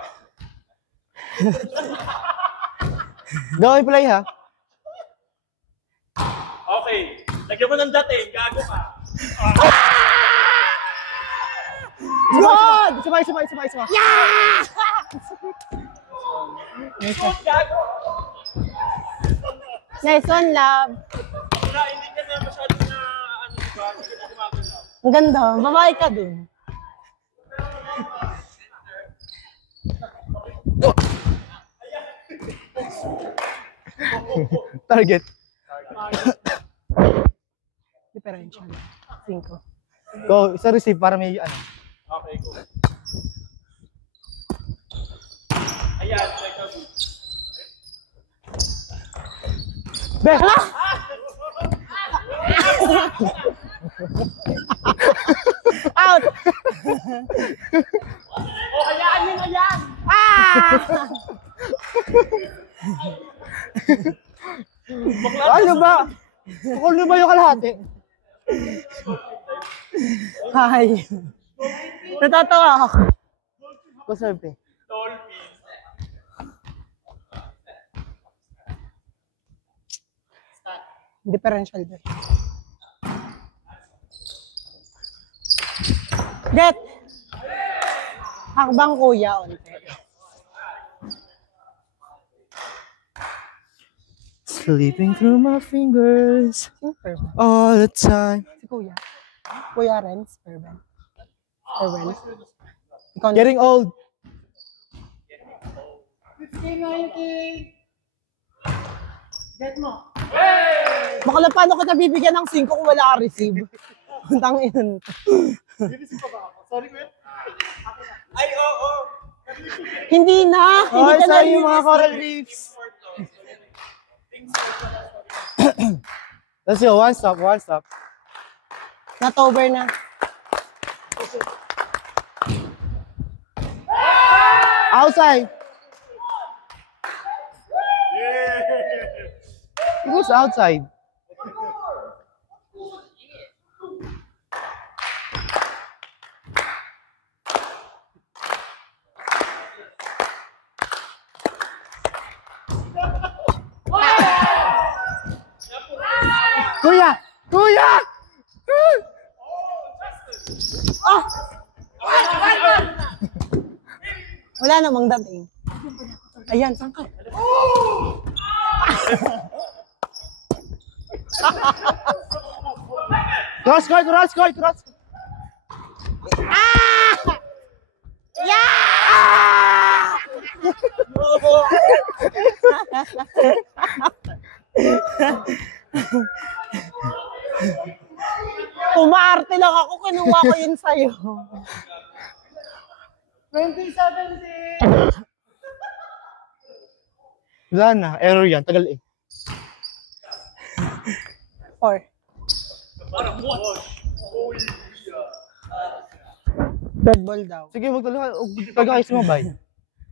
Go, play ha. Okay. Lagyan mo ng dating. Gago ka. Good! Sabay. Yeah! Shoot, gago. Nice one, love. Wala, hindi ka na masyado na diba? Hindi ka gumagalaw. Ang ganda. Babae ka dun. Target. Differential. 5. Go, isa receive para may ano. Okay, go. Ayan, check out. Be! Out! Oh, hayaan nyo na yan! Ano ba? Ano ba yung kalahati? Hi. Natatawa ako. Go serve eh. Differential din. Get! Hakbang kuya, onte. Slipping through my fingers Super. all the time. Si kuya. Kuya Renz, Urban. Urban. Ikaw na. Getting old. 50-90. Get mo. Baka lang paano kita bibigyan ng 5 kung wala ka receive. Tang inan. Bibisin pa ba ako? Sorry, kuya. Ay, oo. Hindi na. Hindi Oh, ka na sorry yung mga coral reefs. Let's go, one stop, one stop. Not-over na. Outside. It goes outside. Kuya! Kuya! Wala namang dating. Ayan, saan ka? Cross court, cross court, cross court. Umaarte lang ako, kinuha ko yun sa'yo. 20-70. Wala na, error yan, tagal eh. 4. Red ball daw. Sige, magtala ka, taga kayo sumabay.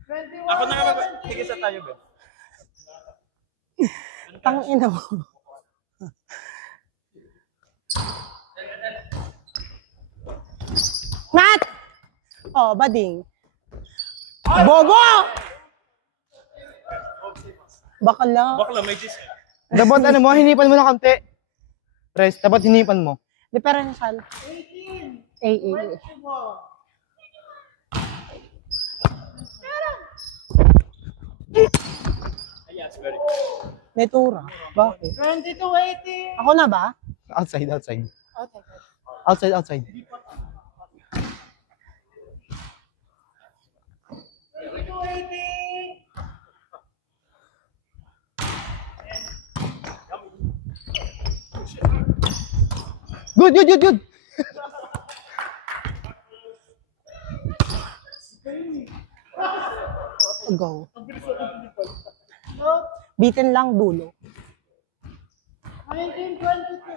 21. Ako na nga sige sa tayo, Ben. Tang ina mo. Nat! Oh, bading. Bobo! Bakla. Bakla, may gis. Dapat ano mo, hinipan mo ng kamte. Press, dapat hinipan mo. Differential. 18. AA. 21. Ayan, very good. May tura. Bakit? 22-80. Ako na ba? Outside, outside. Okay. Outside, outside. 22-80. Good, good, good, good. Go. Note. Bitin lang dulo. 19-22.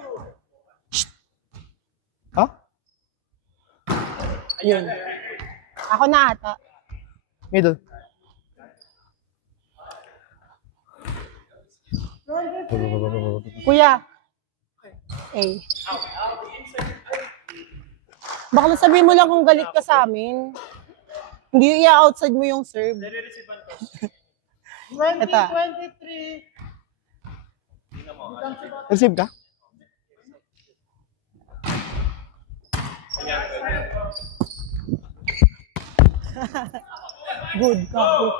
Ha? Yun. Ako na ata. Middle. 23. Kuya. A. Baka sabihin mo lang kung galit ka sa amin. Hindi i-outside mo yung serve. Nare-receivean ko. 20-23. Receive ka? Good ka. Good.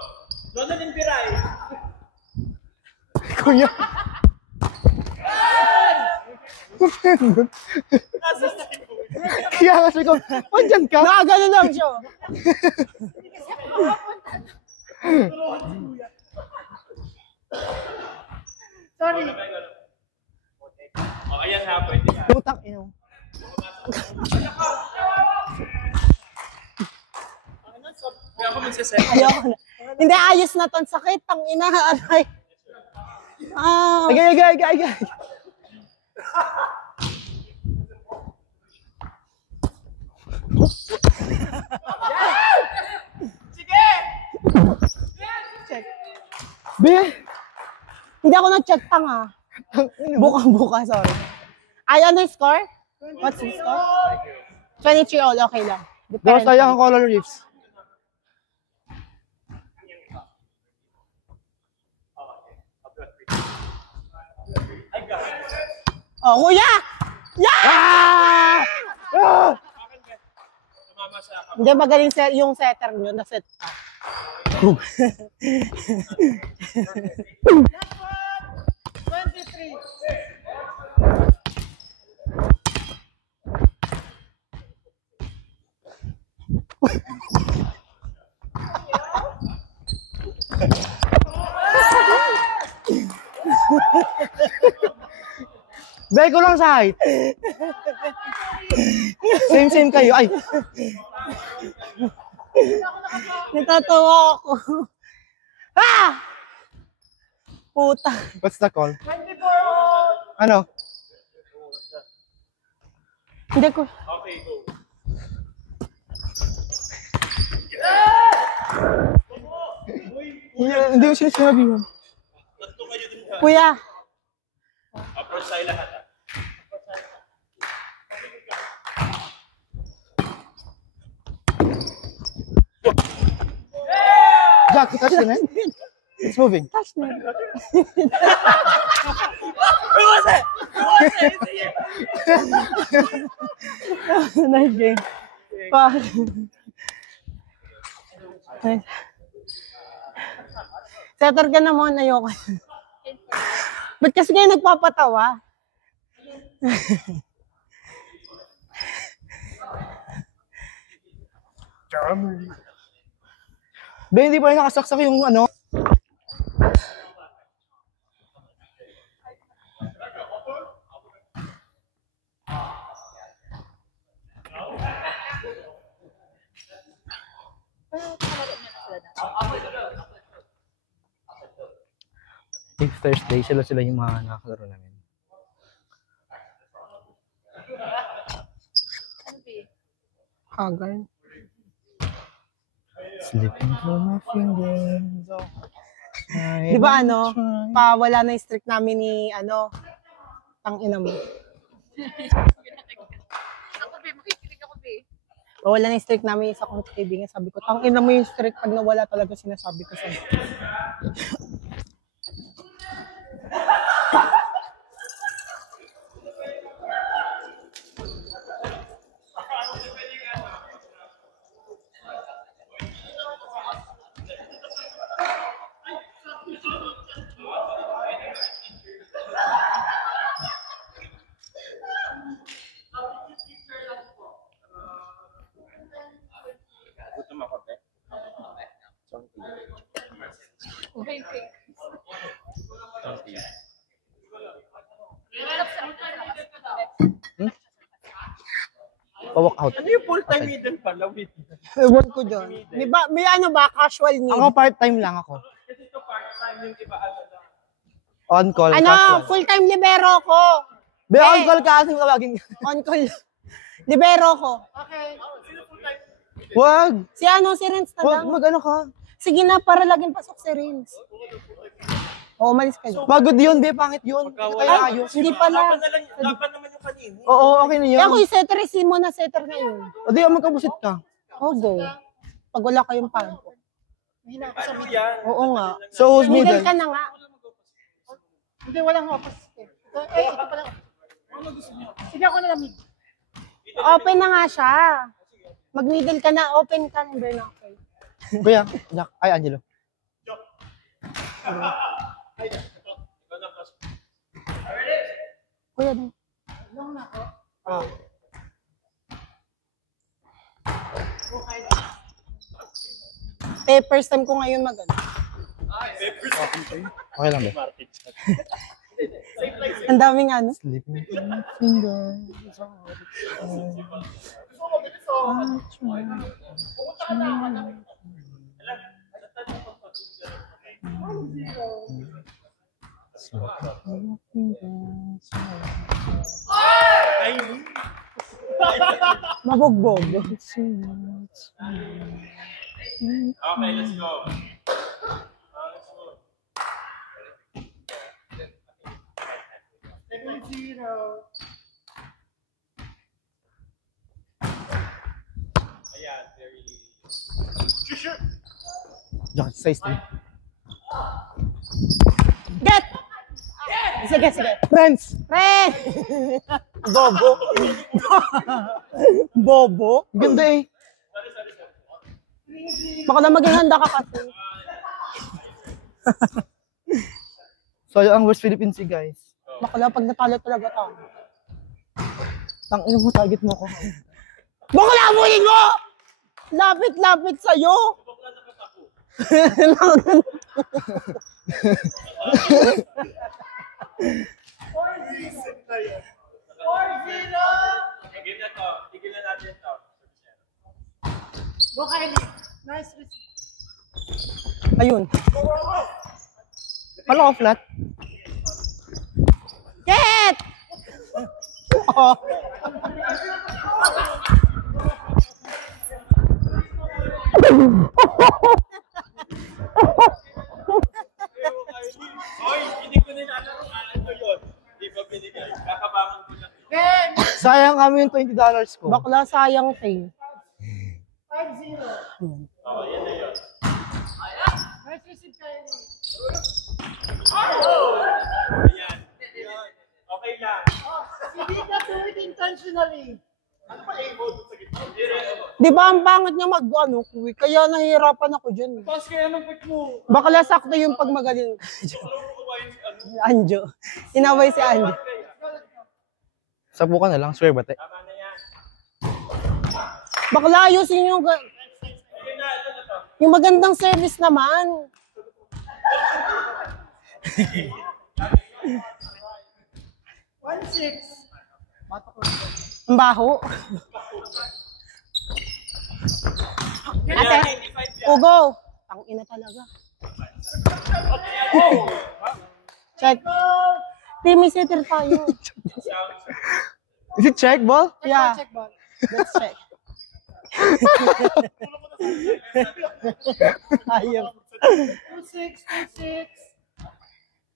Donald Impiray. Kuya. Kaya kasi ko, andyan ka? Nakagano lang siya. Sorry. O, ayan ha, pwede ha. Putang ino. Kaya ako magsaset. Ayoko na. Hindi, ayos na to. Ang sakit. Ang ina. Aray. Ah. Agay. Be! Hindi ako nag-check tanga. Buka, sorry. Ay, ano yung score? What's the score? 23 all, okay lang. Daw sayang ang color riffs. Oh, kuya! Yeah! Ah! Tumama sa Hindi, magaling yung setter nyo. Na-set pa. 23. Be, ko lang sa height. Same kayo. Ay, Natatawa ako. Ah! Puta. what's the call? Ano? Hindi ko. Okay, go. Hindi ko sinasabi mo. Tatlo kayo dun ha. Kuya. Approach tayo lahat ha. Jack, touch the net. It's moving. Touch na. Nice game. Pa. Nice. Setter ka naman, ayoko. Ba't kasi kayo nagpapatawa? Be, hindi pa rin nakasaksak yung ano. If Thursday, sila yung mga nakakalaro namin. Hagal. Slipping through my fingers. Di ba ano, pa wala na yung streak namin ni ano, tang ina mo. Ako, be, makikinig ako, be. Wala na yung streak namin sa kong kaibigan. Sabi ko, tang ina mo yung streak pag nawala talaga sinasabi ko sa'yo. Gutom ako, te. Okay, okay. Pa-walk out. Ano yung full-time middle pala? Wait. Ewan ko dyan. May ano ba, casual need? Ako part-time lang ako. Kasi ito part-time yung iba ano lang. On call. Ano, casual. full-time libero ko. Be, on Eh. call ka kasi tawagin. On call. Libero ko. Okay. Wag. Si ano, si Renz na Wag, lang. mag-ano ka. Sige na, para laging pasok si Renz. Oo, umalis ka dyan. Pagod yun, be, pangit yun. Hindi ka kaya ayos. Hindi pala. Laban naman yung kanina. Oo, okay na yun. Kaya ako yung setter, isin mo na setter ngayon. O di, magkabusit ka. Oh, go. Pag wala kayong panto. Mahina ako sa Ano mid. yan? Oo nga. So, who's Middle middle? ka na nga. Hindi, walang hopas. Ito pala. Sige ako na lang mid. Open na nga siya. Mag-middle ka na, open ka. Number na okay. Kuya, Jack. Ay, Angelo. Kuya din. Ah. Eh, first time ko ngayon mag-ano. Okay lang ba? Ang daming ano. Sleeping. Mabugbog. Okay, let's go. Ayan, very... Diyan, size 3. Get! Sige, sige. Friends! Friend! Bobo. Bobo? Ganda eh. Baka na maging handa ka kasi. So, ang West Philippines Sea, guys. Baka na pag natalo talaga tayo. Tangina mo, target mo ko. Baka na abulin mo! Lapit-lapit sa'yo! Game na to. Tigilan natin to. Go, Kylie. Nice receive. Ayun. Kala ko flat. Get! Oh. Hoy, hindi ko nilalaro. Alam ko yun. Hindi ko binigay. Kakabangan ko lang. Sayang kami yung $20 ko. Bakla sayang tayo. 5-0. Oh, yan na yun. Nice receive, Kylie. Ayan. Okay lang. He did not do it intentionally. Ano pa aim-mode sa gitna? Di ba ang pangit niya mag-ano, kuwi? Kaya nahihirapan ako dyan. Pass kaya ng pick mo. Bakla sakto yung pag magaling. Anjo. Inaway si Anjo. Sabukan na lang, swear ba te? Tama na yan. Bakla ayusin yung... Ayun na, ito na to. Yung magandang service naman. 1-6. Ang baho. Ate, Ugo. Ang ina talaga. Check. Team sitter tayo. Is it check ball? Yeah, Check ball. let's check. Ayun. 2-6.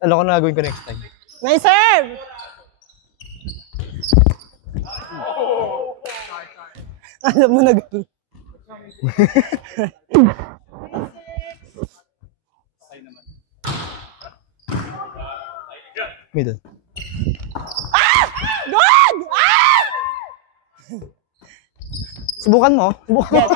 Alam ko na gagawin ko next time. Nice serve! Alam mo na gano'n. Middle. Good! Ah! Subukan mo. Subukan mo.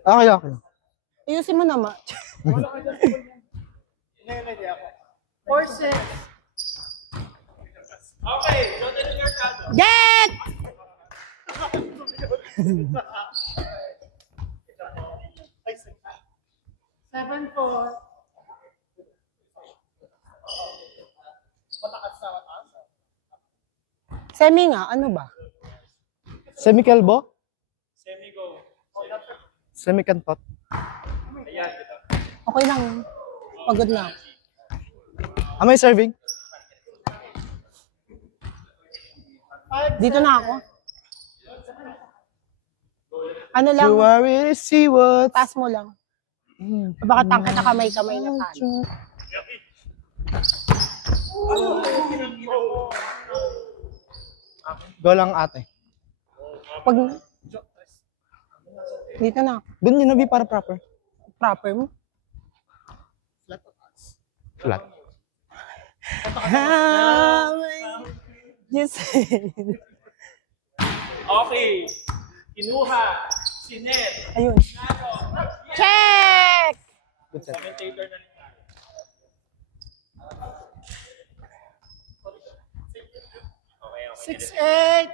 Okay lang, okay lang. Ayusin mo naman. Ready ako. 4-6. Okay, Jordan in your shadow. Get! Seven, 4. Semi nga, ano ba? Semi-kelbo? Semi-go. Semi-kantot? Ayan, ito. Okay lang. Pagod na. Am I serving? Dito na ako. Ano lang, You worry, see what? taas mo lang. Baka tangka na kamay-kamay na tayo. Go lang ate. Pag... Dito na ako. Doon yun na para proper. Proper mo. Flat. Yes. Okay. Kinuha. Sinet. Ayun. Check! Good set. Commentator na rin tayo. Six, eight.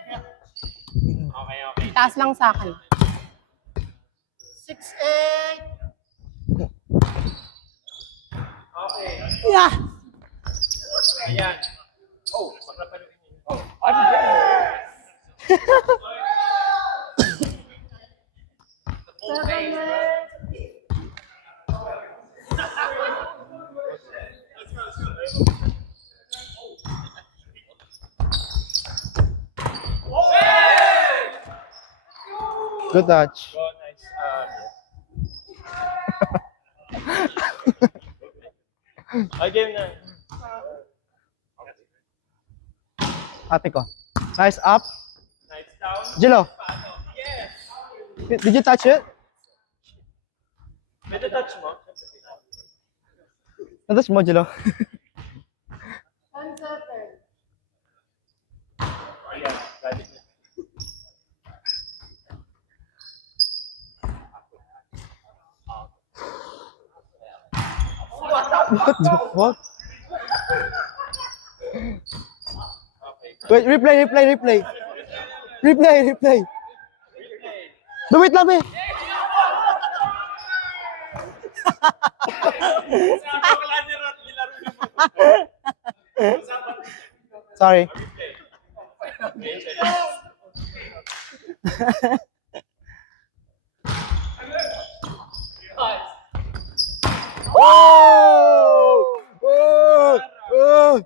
Taas lang sa akin. 6'8". Yeah! Ayan. Oh, pagkapaluin niyo. Oh. Good touch. Go, nice. Again na. Ate ko. Nice up. Nice down. Jilo, Yes. did you touch it? May touch mo? Natouch mo, Jilo? Ayan, galing na. What the fuck? Wait, replay. No, wait lang eh. Sorry. Oh! Oh! Oh!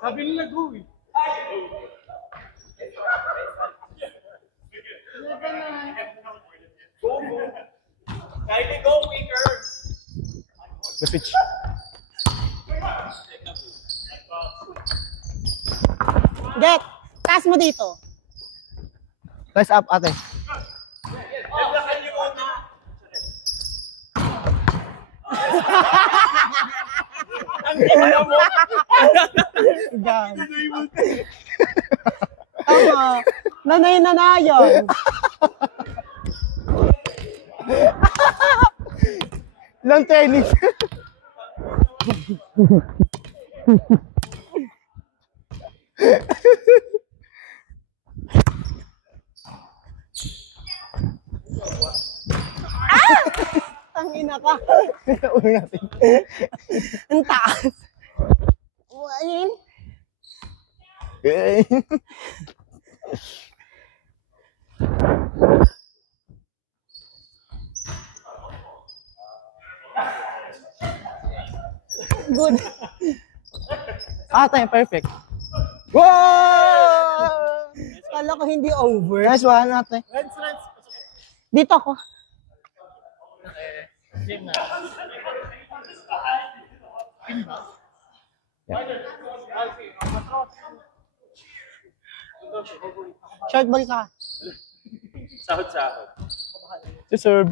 Sabi nila go eh. Kylie, go quicker. The pitch. Get! Taas mo dito. Nice up, ate. Yan. Tama. Nanay-nanayan. Lang tennis. Tangina ka. Ulo natin. Ang taas. Ayun. Eh. Good. Ate, perfect. Wow! Kala ko hindi over. Nice one, ate. Dito ako. Short ball ka. Sahod-sahod. Deserve.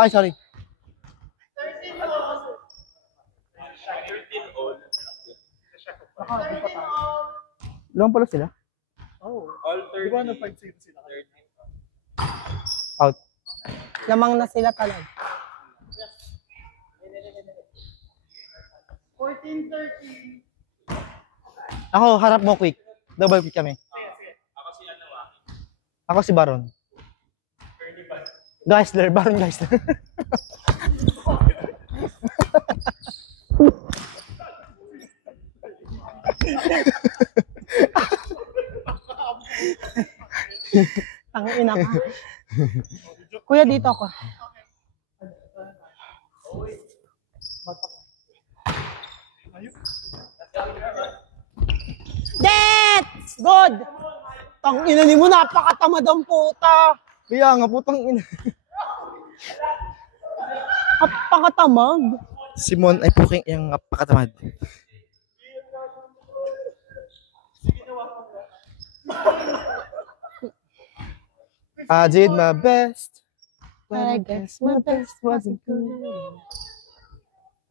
Ay, sorry. 13 all. Long pala sila. All 30. Di ba nag-5 sila? 13. Out. Lamang na sila talaga. 14-13. Ako, harap mo quick. Double quick kami. Ako si Baron. Geisler, Baron Geisler. Tangina ka. Kuya, dito ako. That's good! Tangina ni mo, napakatamad ang puta. Kaya nga, putang ina. Napakatamad. Simon ay puking yung napakatamad. I did my best, but I guess my best wasn't good.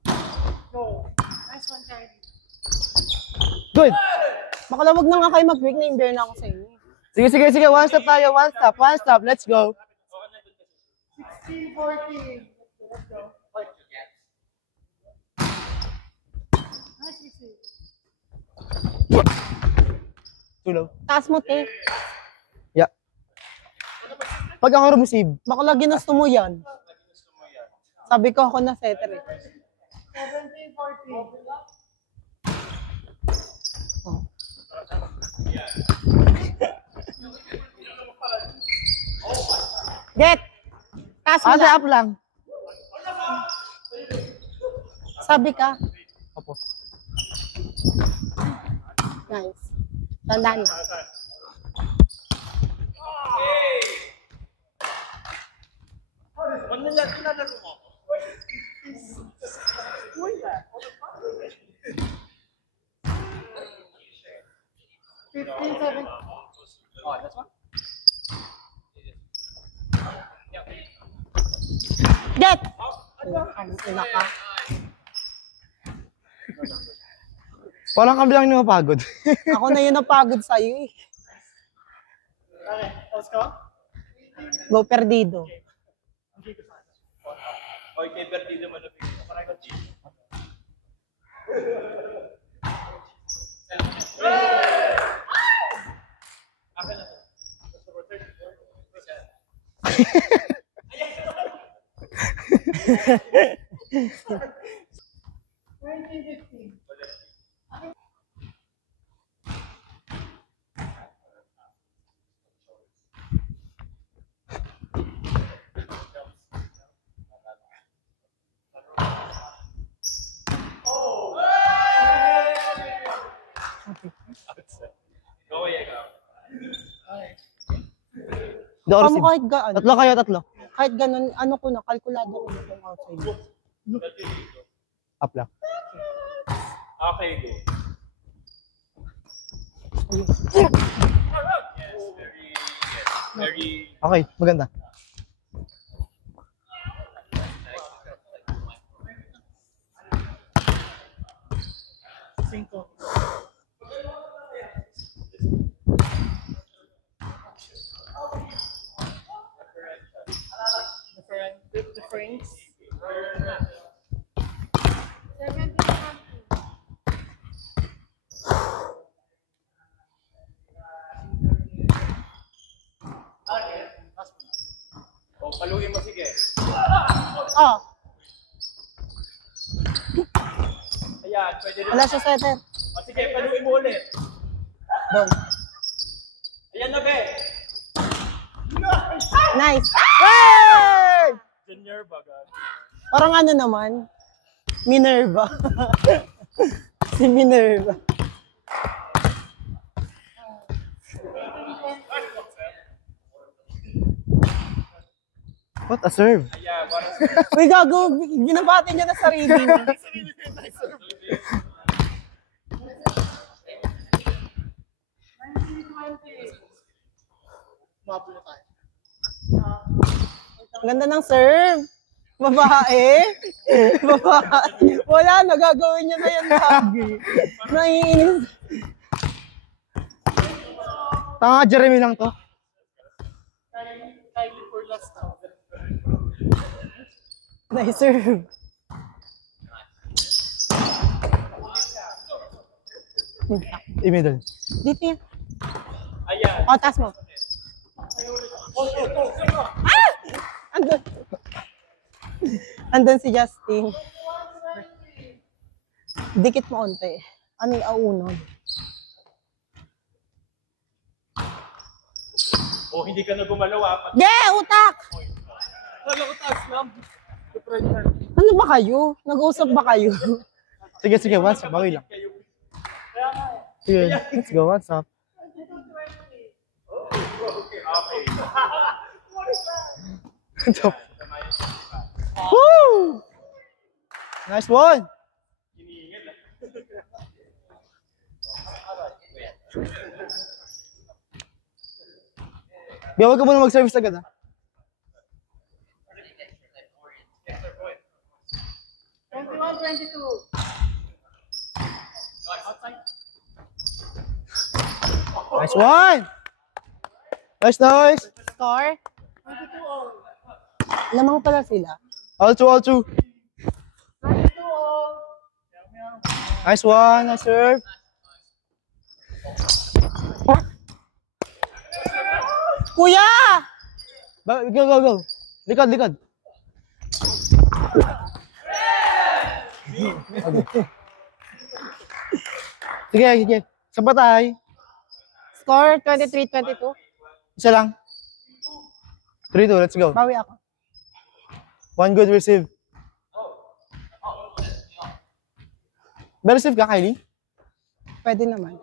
Nice one, Kylie. Good. Bakla, wag na nga kayo mag-break na imbear na ako sa inyo. Sige. One stop tayo. One stop. Let's go. 16-14. Let's go. Nice receive. Tulo. Taas mo, te. Yeah. Pag ako receive. Bakla, ginusto mo yan. Sabi ko ako na setter eh. 17-14. Get! Taas mo Ate, na. up lang. Sabi ka. Opo. Nice. Tandaan na. Ano yan? Kinalaro mo? Get! Ang ina ka. Parang kami lang yung mapagod. Ako na yun napagod sa'yo eh. Okay, let's go. Go perdido. Okay, kay Bertino malapit. Parang go away, go. Hindi ako Kamo receive. kahit gaan. Tatlo. Kahit ganun, ano ko na, kalkulado ko na kung outside. Up lang. Okay, go. Very. Okay, maganda. Cinco. Difference. Oh, paluin mo, sige. Oh, Ayan, pwede rin. wala siya setter. Oh, sige, paluin mo ulit. Doon. Ayan na, be. Nice. Hey! Junior bagay. Parang ano naman, Minerva. Si Minerva. What a serve. Ayan, parang Uy, gago, binabati niya na sarili niya. Mablo na tayo. Ang ganda ng serve. Babae. Babae. Wala, nagagawin niya na yan lagi. Naiinis. Tanga, Jeremy lang to. Kylie for last now. Nice serve. I-middle. Dito yan. ayan. O, taas mo. Ah! Andun. Andun si Justin. Dikit mo onte. Ano yung aunod? Oh, hindi ka na gumalaw, ah. Yeah, utak! Wala ko taas lang. Ano ba kayo? Nag-uusap ba kayo? Sige, one stop. Bawi lang. Sige, let's go. One stop. Okay. Woo! Nice one. Huwag ka muna mag-service agad, ha? 21-22. Nice one! Nice! Score? Lamang pala sila. All two. Nice one, nice serve. Kuya! Go. Likod. Sige. Sabatay. Score 23-22. Isa lang. 3-2, let's go. Bawi ako. One good receive. Ba receive ka, Kylie? Pwede naman.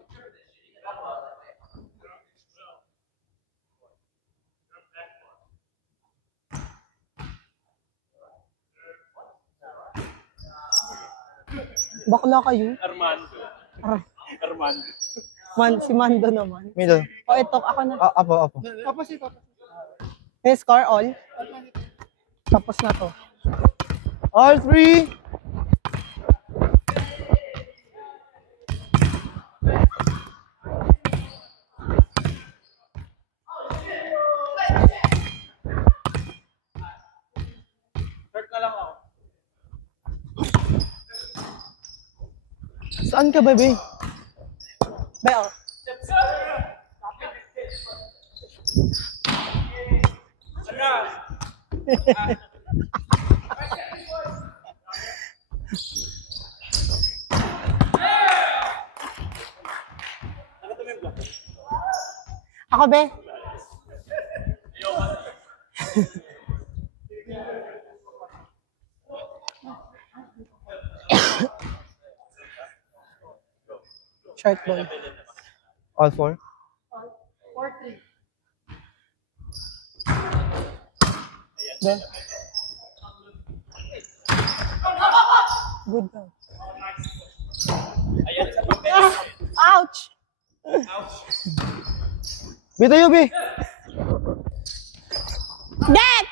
Bakla kayo. Armando. Si Mando naman. Middle. O ito, ako na. Apo. Opposite. May score all. Tapos na to. All three. Start na lang ako. Saan ka, baby? Beo. Ako, be. Short ball. All four. 4-3. Be. Good ball. Ouch! Bitayo, B. Get!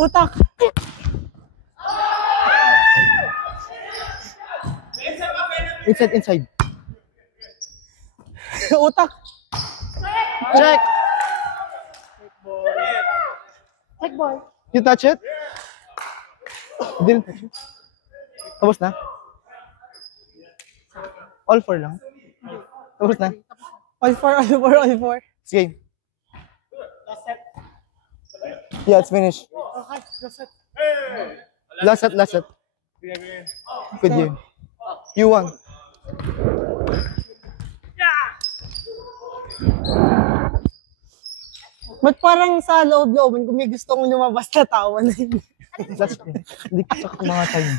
Utak! Inside. Utak! Check. Check ball. You touch it? You didn't touch it? Tapos na? All four lang? Tapos na? All four. It's game. Yeah, it's finished. Okay, Last that's it. set. Good game. You won. Ba't parang sa loob-looban kung may gusto kong lumabas na tawa na yun? That's hindi ko sa mga time.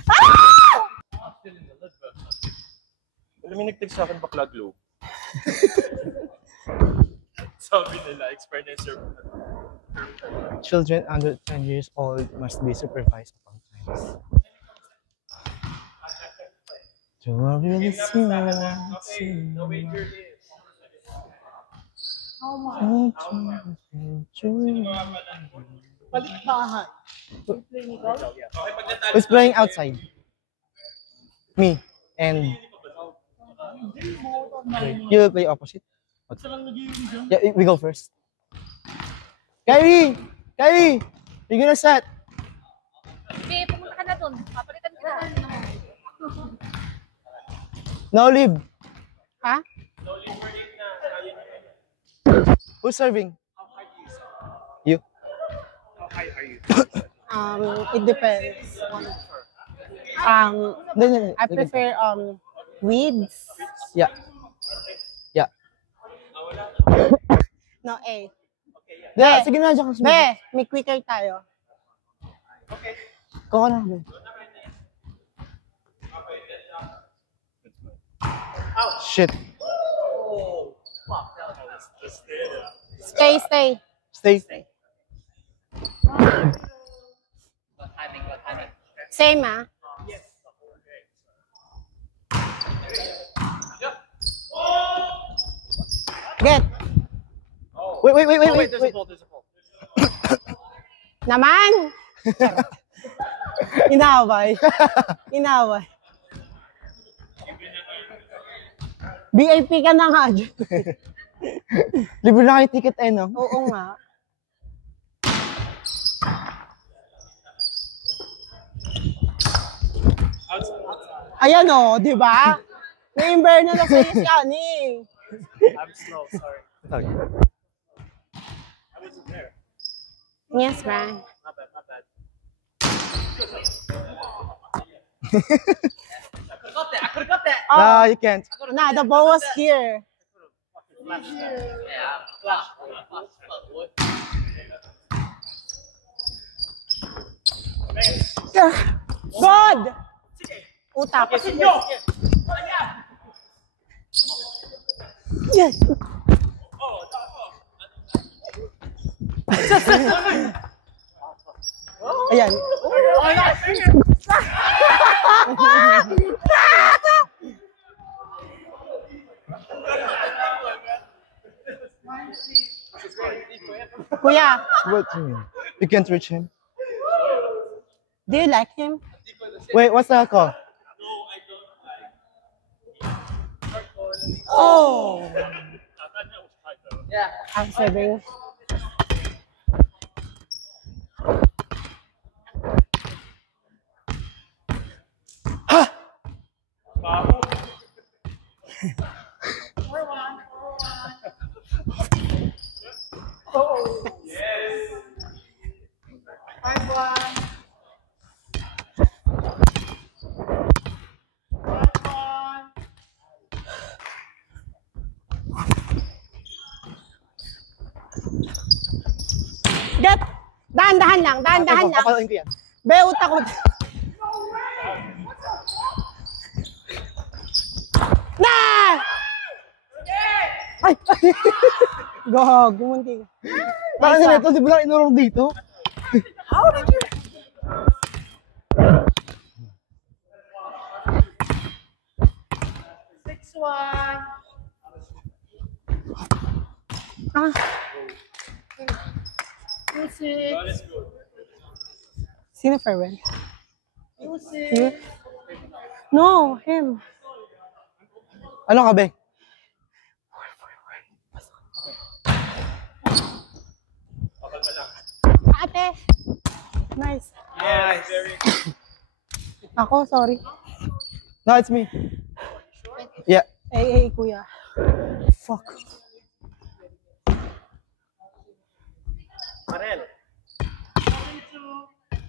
Alam mo, nag-text sa akin bakla globe. Sabi nila, experience your... Children under 10 years old must be supervised upon times. To really see No wager is. Balik bahay. Who's playing outside? Me. And you will play opposite? Yeah, we go first. Kyrie! You're gonna set. Be, pumunta ka na dun. Papalitan kita. No leave. Ha? Who's serving? You. It depends. Then, I prefer weeds. Yeah. No, eh. Yeah, sige na, dyan ka. Be, may quicker tayo. Kuha na, be. Shit. Oh, fuck. That was Stay. Stay. Same, ah. Get. Wait. There's a ball. Naman! Inaway. VIP ka na nga dyan. Libre na kayo ticket no? Oo nga. Ayan o, di ba? Na-imber na sa'yo si Ani. I'm slow, sorry. Sorry. I wasn't there. Yes, Brian. Not bad. I could've got that. No, you can't. Nah, the ball was here. Good! Utak. Yes! Ayan. Kuya, What do you mean? You can't reach him? do you like him? Wait, what's the call? Oh! I'm serving. Get! Dahan-dahan lang. Papalain ko yan. Be, utak ko. Na! Ay! Gog, gumunti. Bakit nila ito? Di ba lang inurong dito? Ah, sino farewell? You? No, him. Ano ka, be? Ate. Nice. Yes. Ako, sorry. No, it's me. Yeah. Hey, kuya. Fuck. Marel.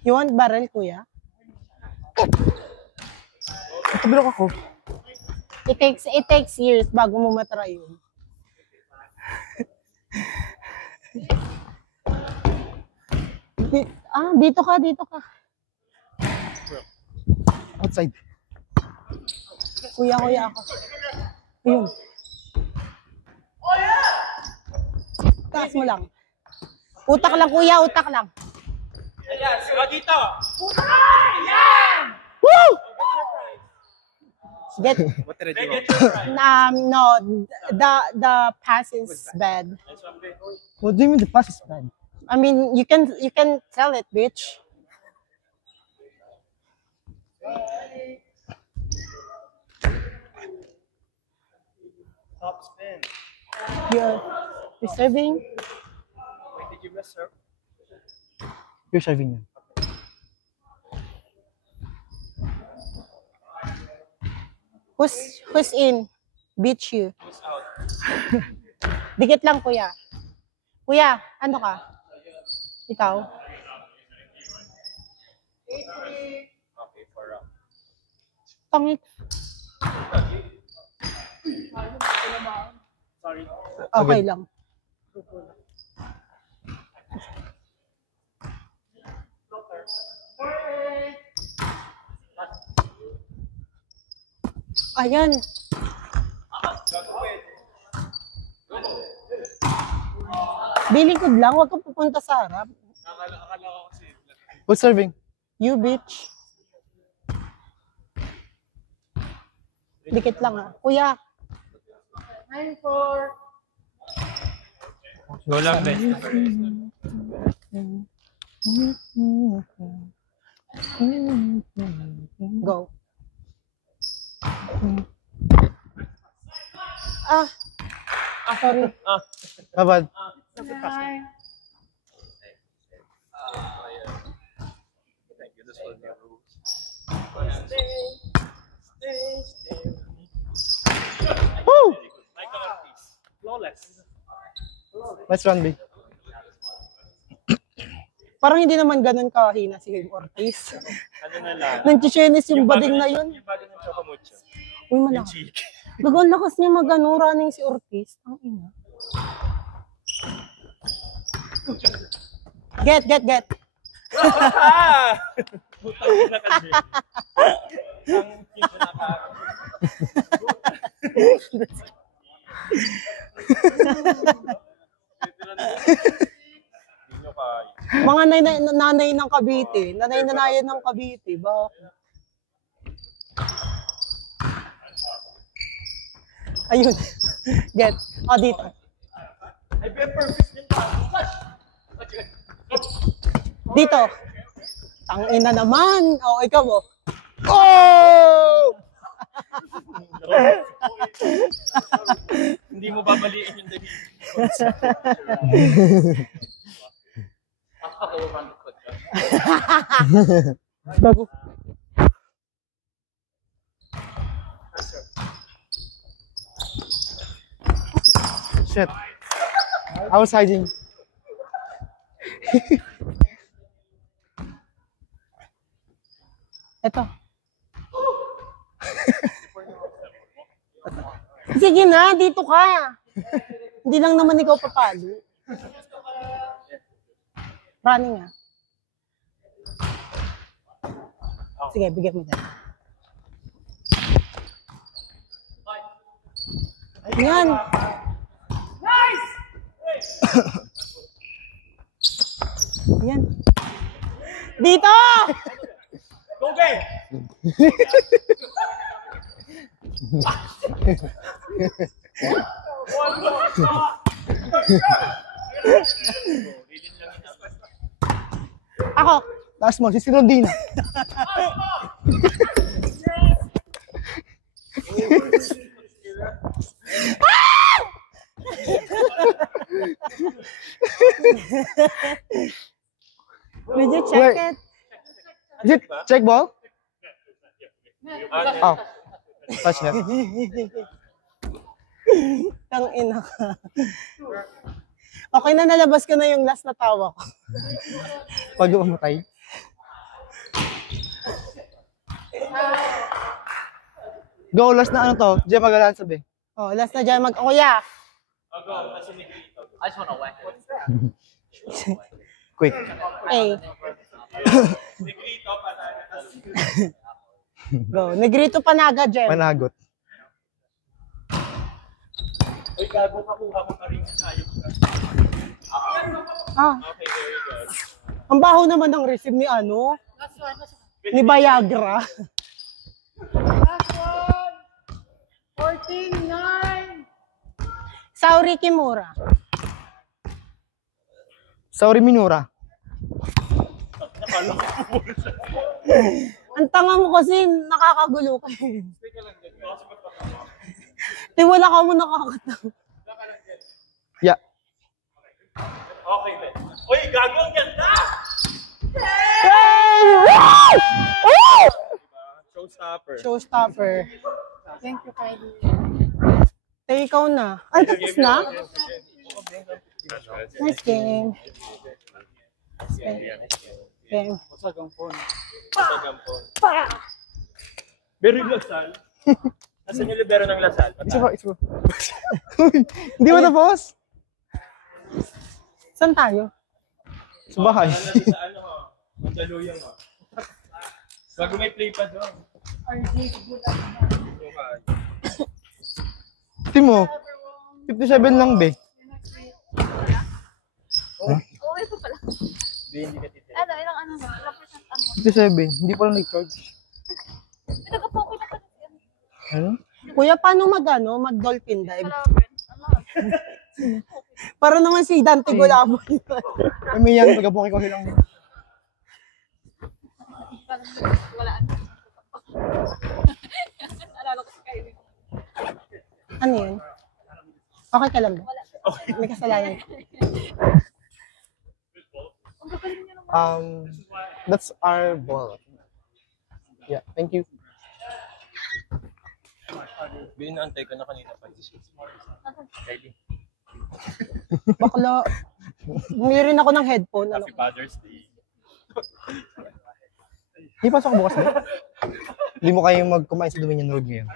You want barrel, kuya? Kabilok ako. It takes years bago mo matry yun. Dito ka. Outside. Kuya ako. Yun. Taas mo lang. Utak lang, kuya, utak lang. Yes, dito. Woo! Get, What did I do? no, the pass is bad. What do you mean the pass is bad? I mean, you can tell it, bitch. Top spin. You're serving. Wait, did you miss her? You're serving yan. Who's in? Beat you. Who's out? Dikit lang, kuya. Kuya, ano ka? Ikaw? Okay, for Pangit. Sorry. Okay lang. Ayan. Bilikod lang, huwag kang pupunta sa harap. Akala ko kasi. Who's serving? You bitch. Dikit lang ah. Kuya. 9-4. Go lang, Ben. Go. Ah. Sorry. Babad. 9. Woo! Flawless. Let's run, B. Parang hindi naman ganun kahina si Ortiz. Ano na lang? Nanchichenis yung bading na yun. Yung bago ng Chocomucho. Uy, Yung malakas. cheek. Ang lakas niya mag-ano, running si Ortiz. Ang ina. Get. Ah! Butang na kasi. Ang kinko na ka. Hindi nyo kaya. Mga nanay ng Cavite. Nanay-nanayan ng Cavite. Bakit? Ayun. Get. O, dito. Ay, be perfect din pa. Dito. Tangina naman. O, ikaw mo. Oh! Hindi mo babaliin yung dali. Bago. Shit. I was hiding. Ito. Sige na, dito ka. Hindi lang naman ikaw papalo. Running nga. Sige, bigyan mo dyan. Yan. Yan. Dito! Okay! Ako. Taas mo, si Rondina. Did you check it? Is it check ball? Oh. Touch net. Tang ina ka. Okay na, nalabas ko na yung last na tawa ko. Pag umatay. Go, last na ano to? Diyan magalaan sabi. Oh, last na dyan mag... Kuya! Quick. Hey. Go. Negrito Panaga, Jem. Panagot. Uy, gago ka kuha ko pa rin yung sayok ka. Ah, Okay, very good. ang baho naman ng receive ni ano? Ni Viagra. Last one. 14-9. Sauri Kimura. Sorry, Minura. Ang tanga mo kasi, nakakagulo ka. Di wala ka mo nakakatawa. Yeah. Okay, Ben. Uy, gago ang ganda! Showstopper. Showstopper. Thank you, Kylie. Eh, ikaw na. Ay, tapos na? Nice game. Game. Pero yung Lasal. Nasaan yung libero ng Lasal? Isa pa, isa pa. Hindi mo tapos? Saan tayo? Sa bahay. Sa ano ho? Mandaluyong ho. Bago may play pa doon. Team mo. 57 lang, be. Ano, ilang percent ano? 57. Hindi pa lang nag-charge. Nagka-poke na pa yan. Ano? Kuya, paano mag-dolphin dive? Wala, friend. Ano? Para naman si Dante Gulabo. May yan, taga-buki ko lang. Wala. Alala ko si Kylie. Ano yun? Okay ka lang ba? May kasalanan. That's our ball. Yeah, thank you. Binaantay ko na kanina pa. Bakla. Bumili rin ako ng headphone. Ano? Father's Day. Di pasok bukas mo. Hindi mo kayong magkumain sa Dominion Road ngayon.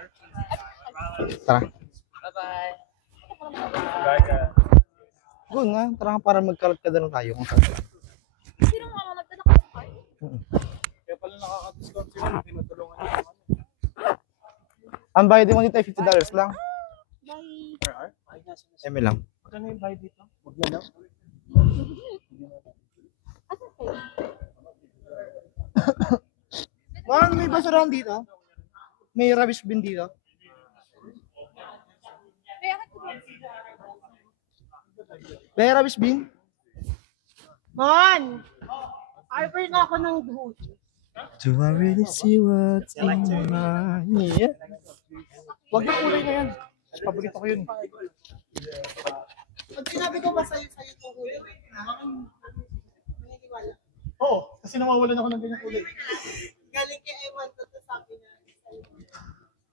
Tara. Bye-bye. Go na. Tara para magkalad-kada lang tayo. Kung saan. Sino nga magdala ka ng card? Kaya pala nakaka-discount sila. Tinutulungan niyo naman. Ang bayad mo dito ay $50 lang. Bye. Per hour? Ay, nasa na. Eme lang. Magkano yung bayad dito? Wag na lang. Asan kayo? Man, may basurahan dito. May rubbish bin dito. Kaya ka ito. May rubbish bin. Man! Arbor na ako ng duhot. Do I really see what's in my yeah. Wag yung kulay na yan. Paborito ko yun. Pag sinabi ko ba sa'yo itong huli? Naniniwala. Oo, kasi nawawalan ako ng ganyang kulay.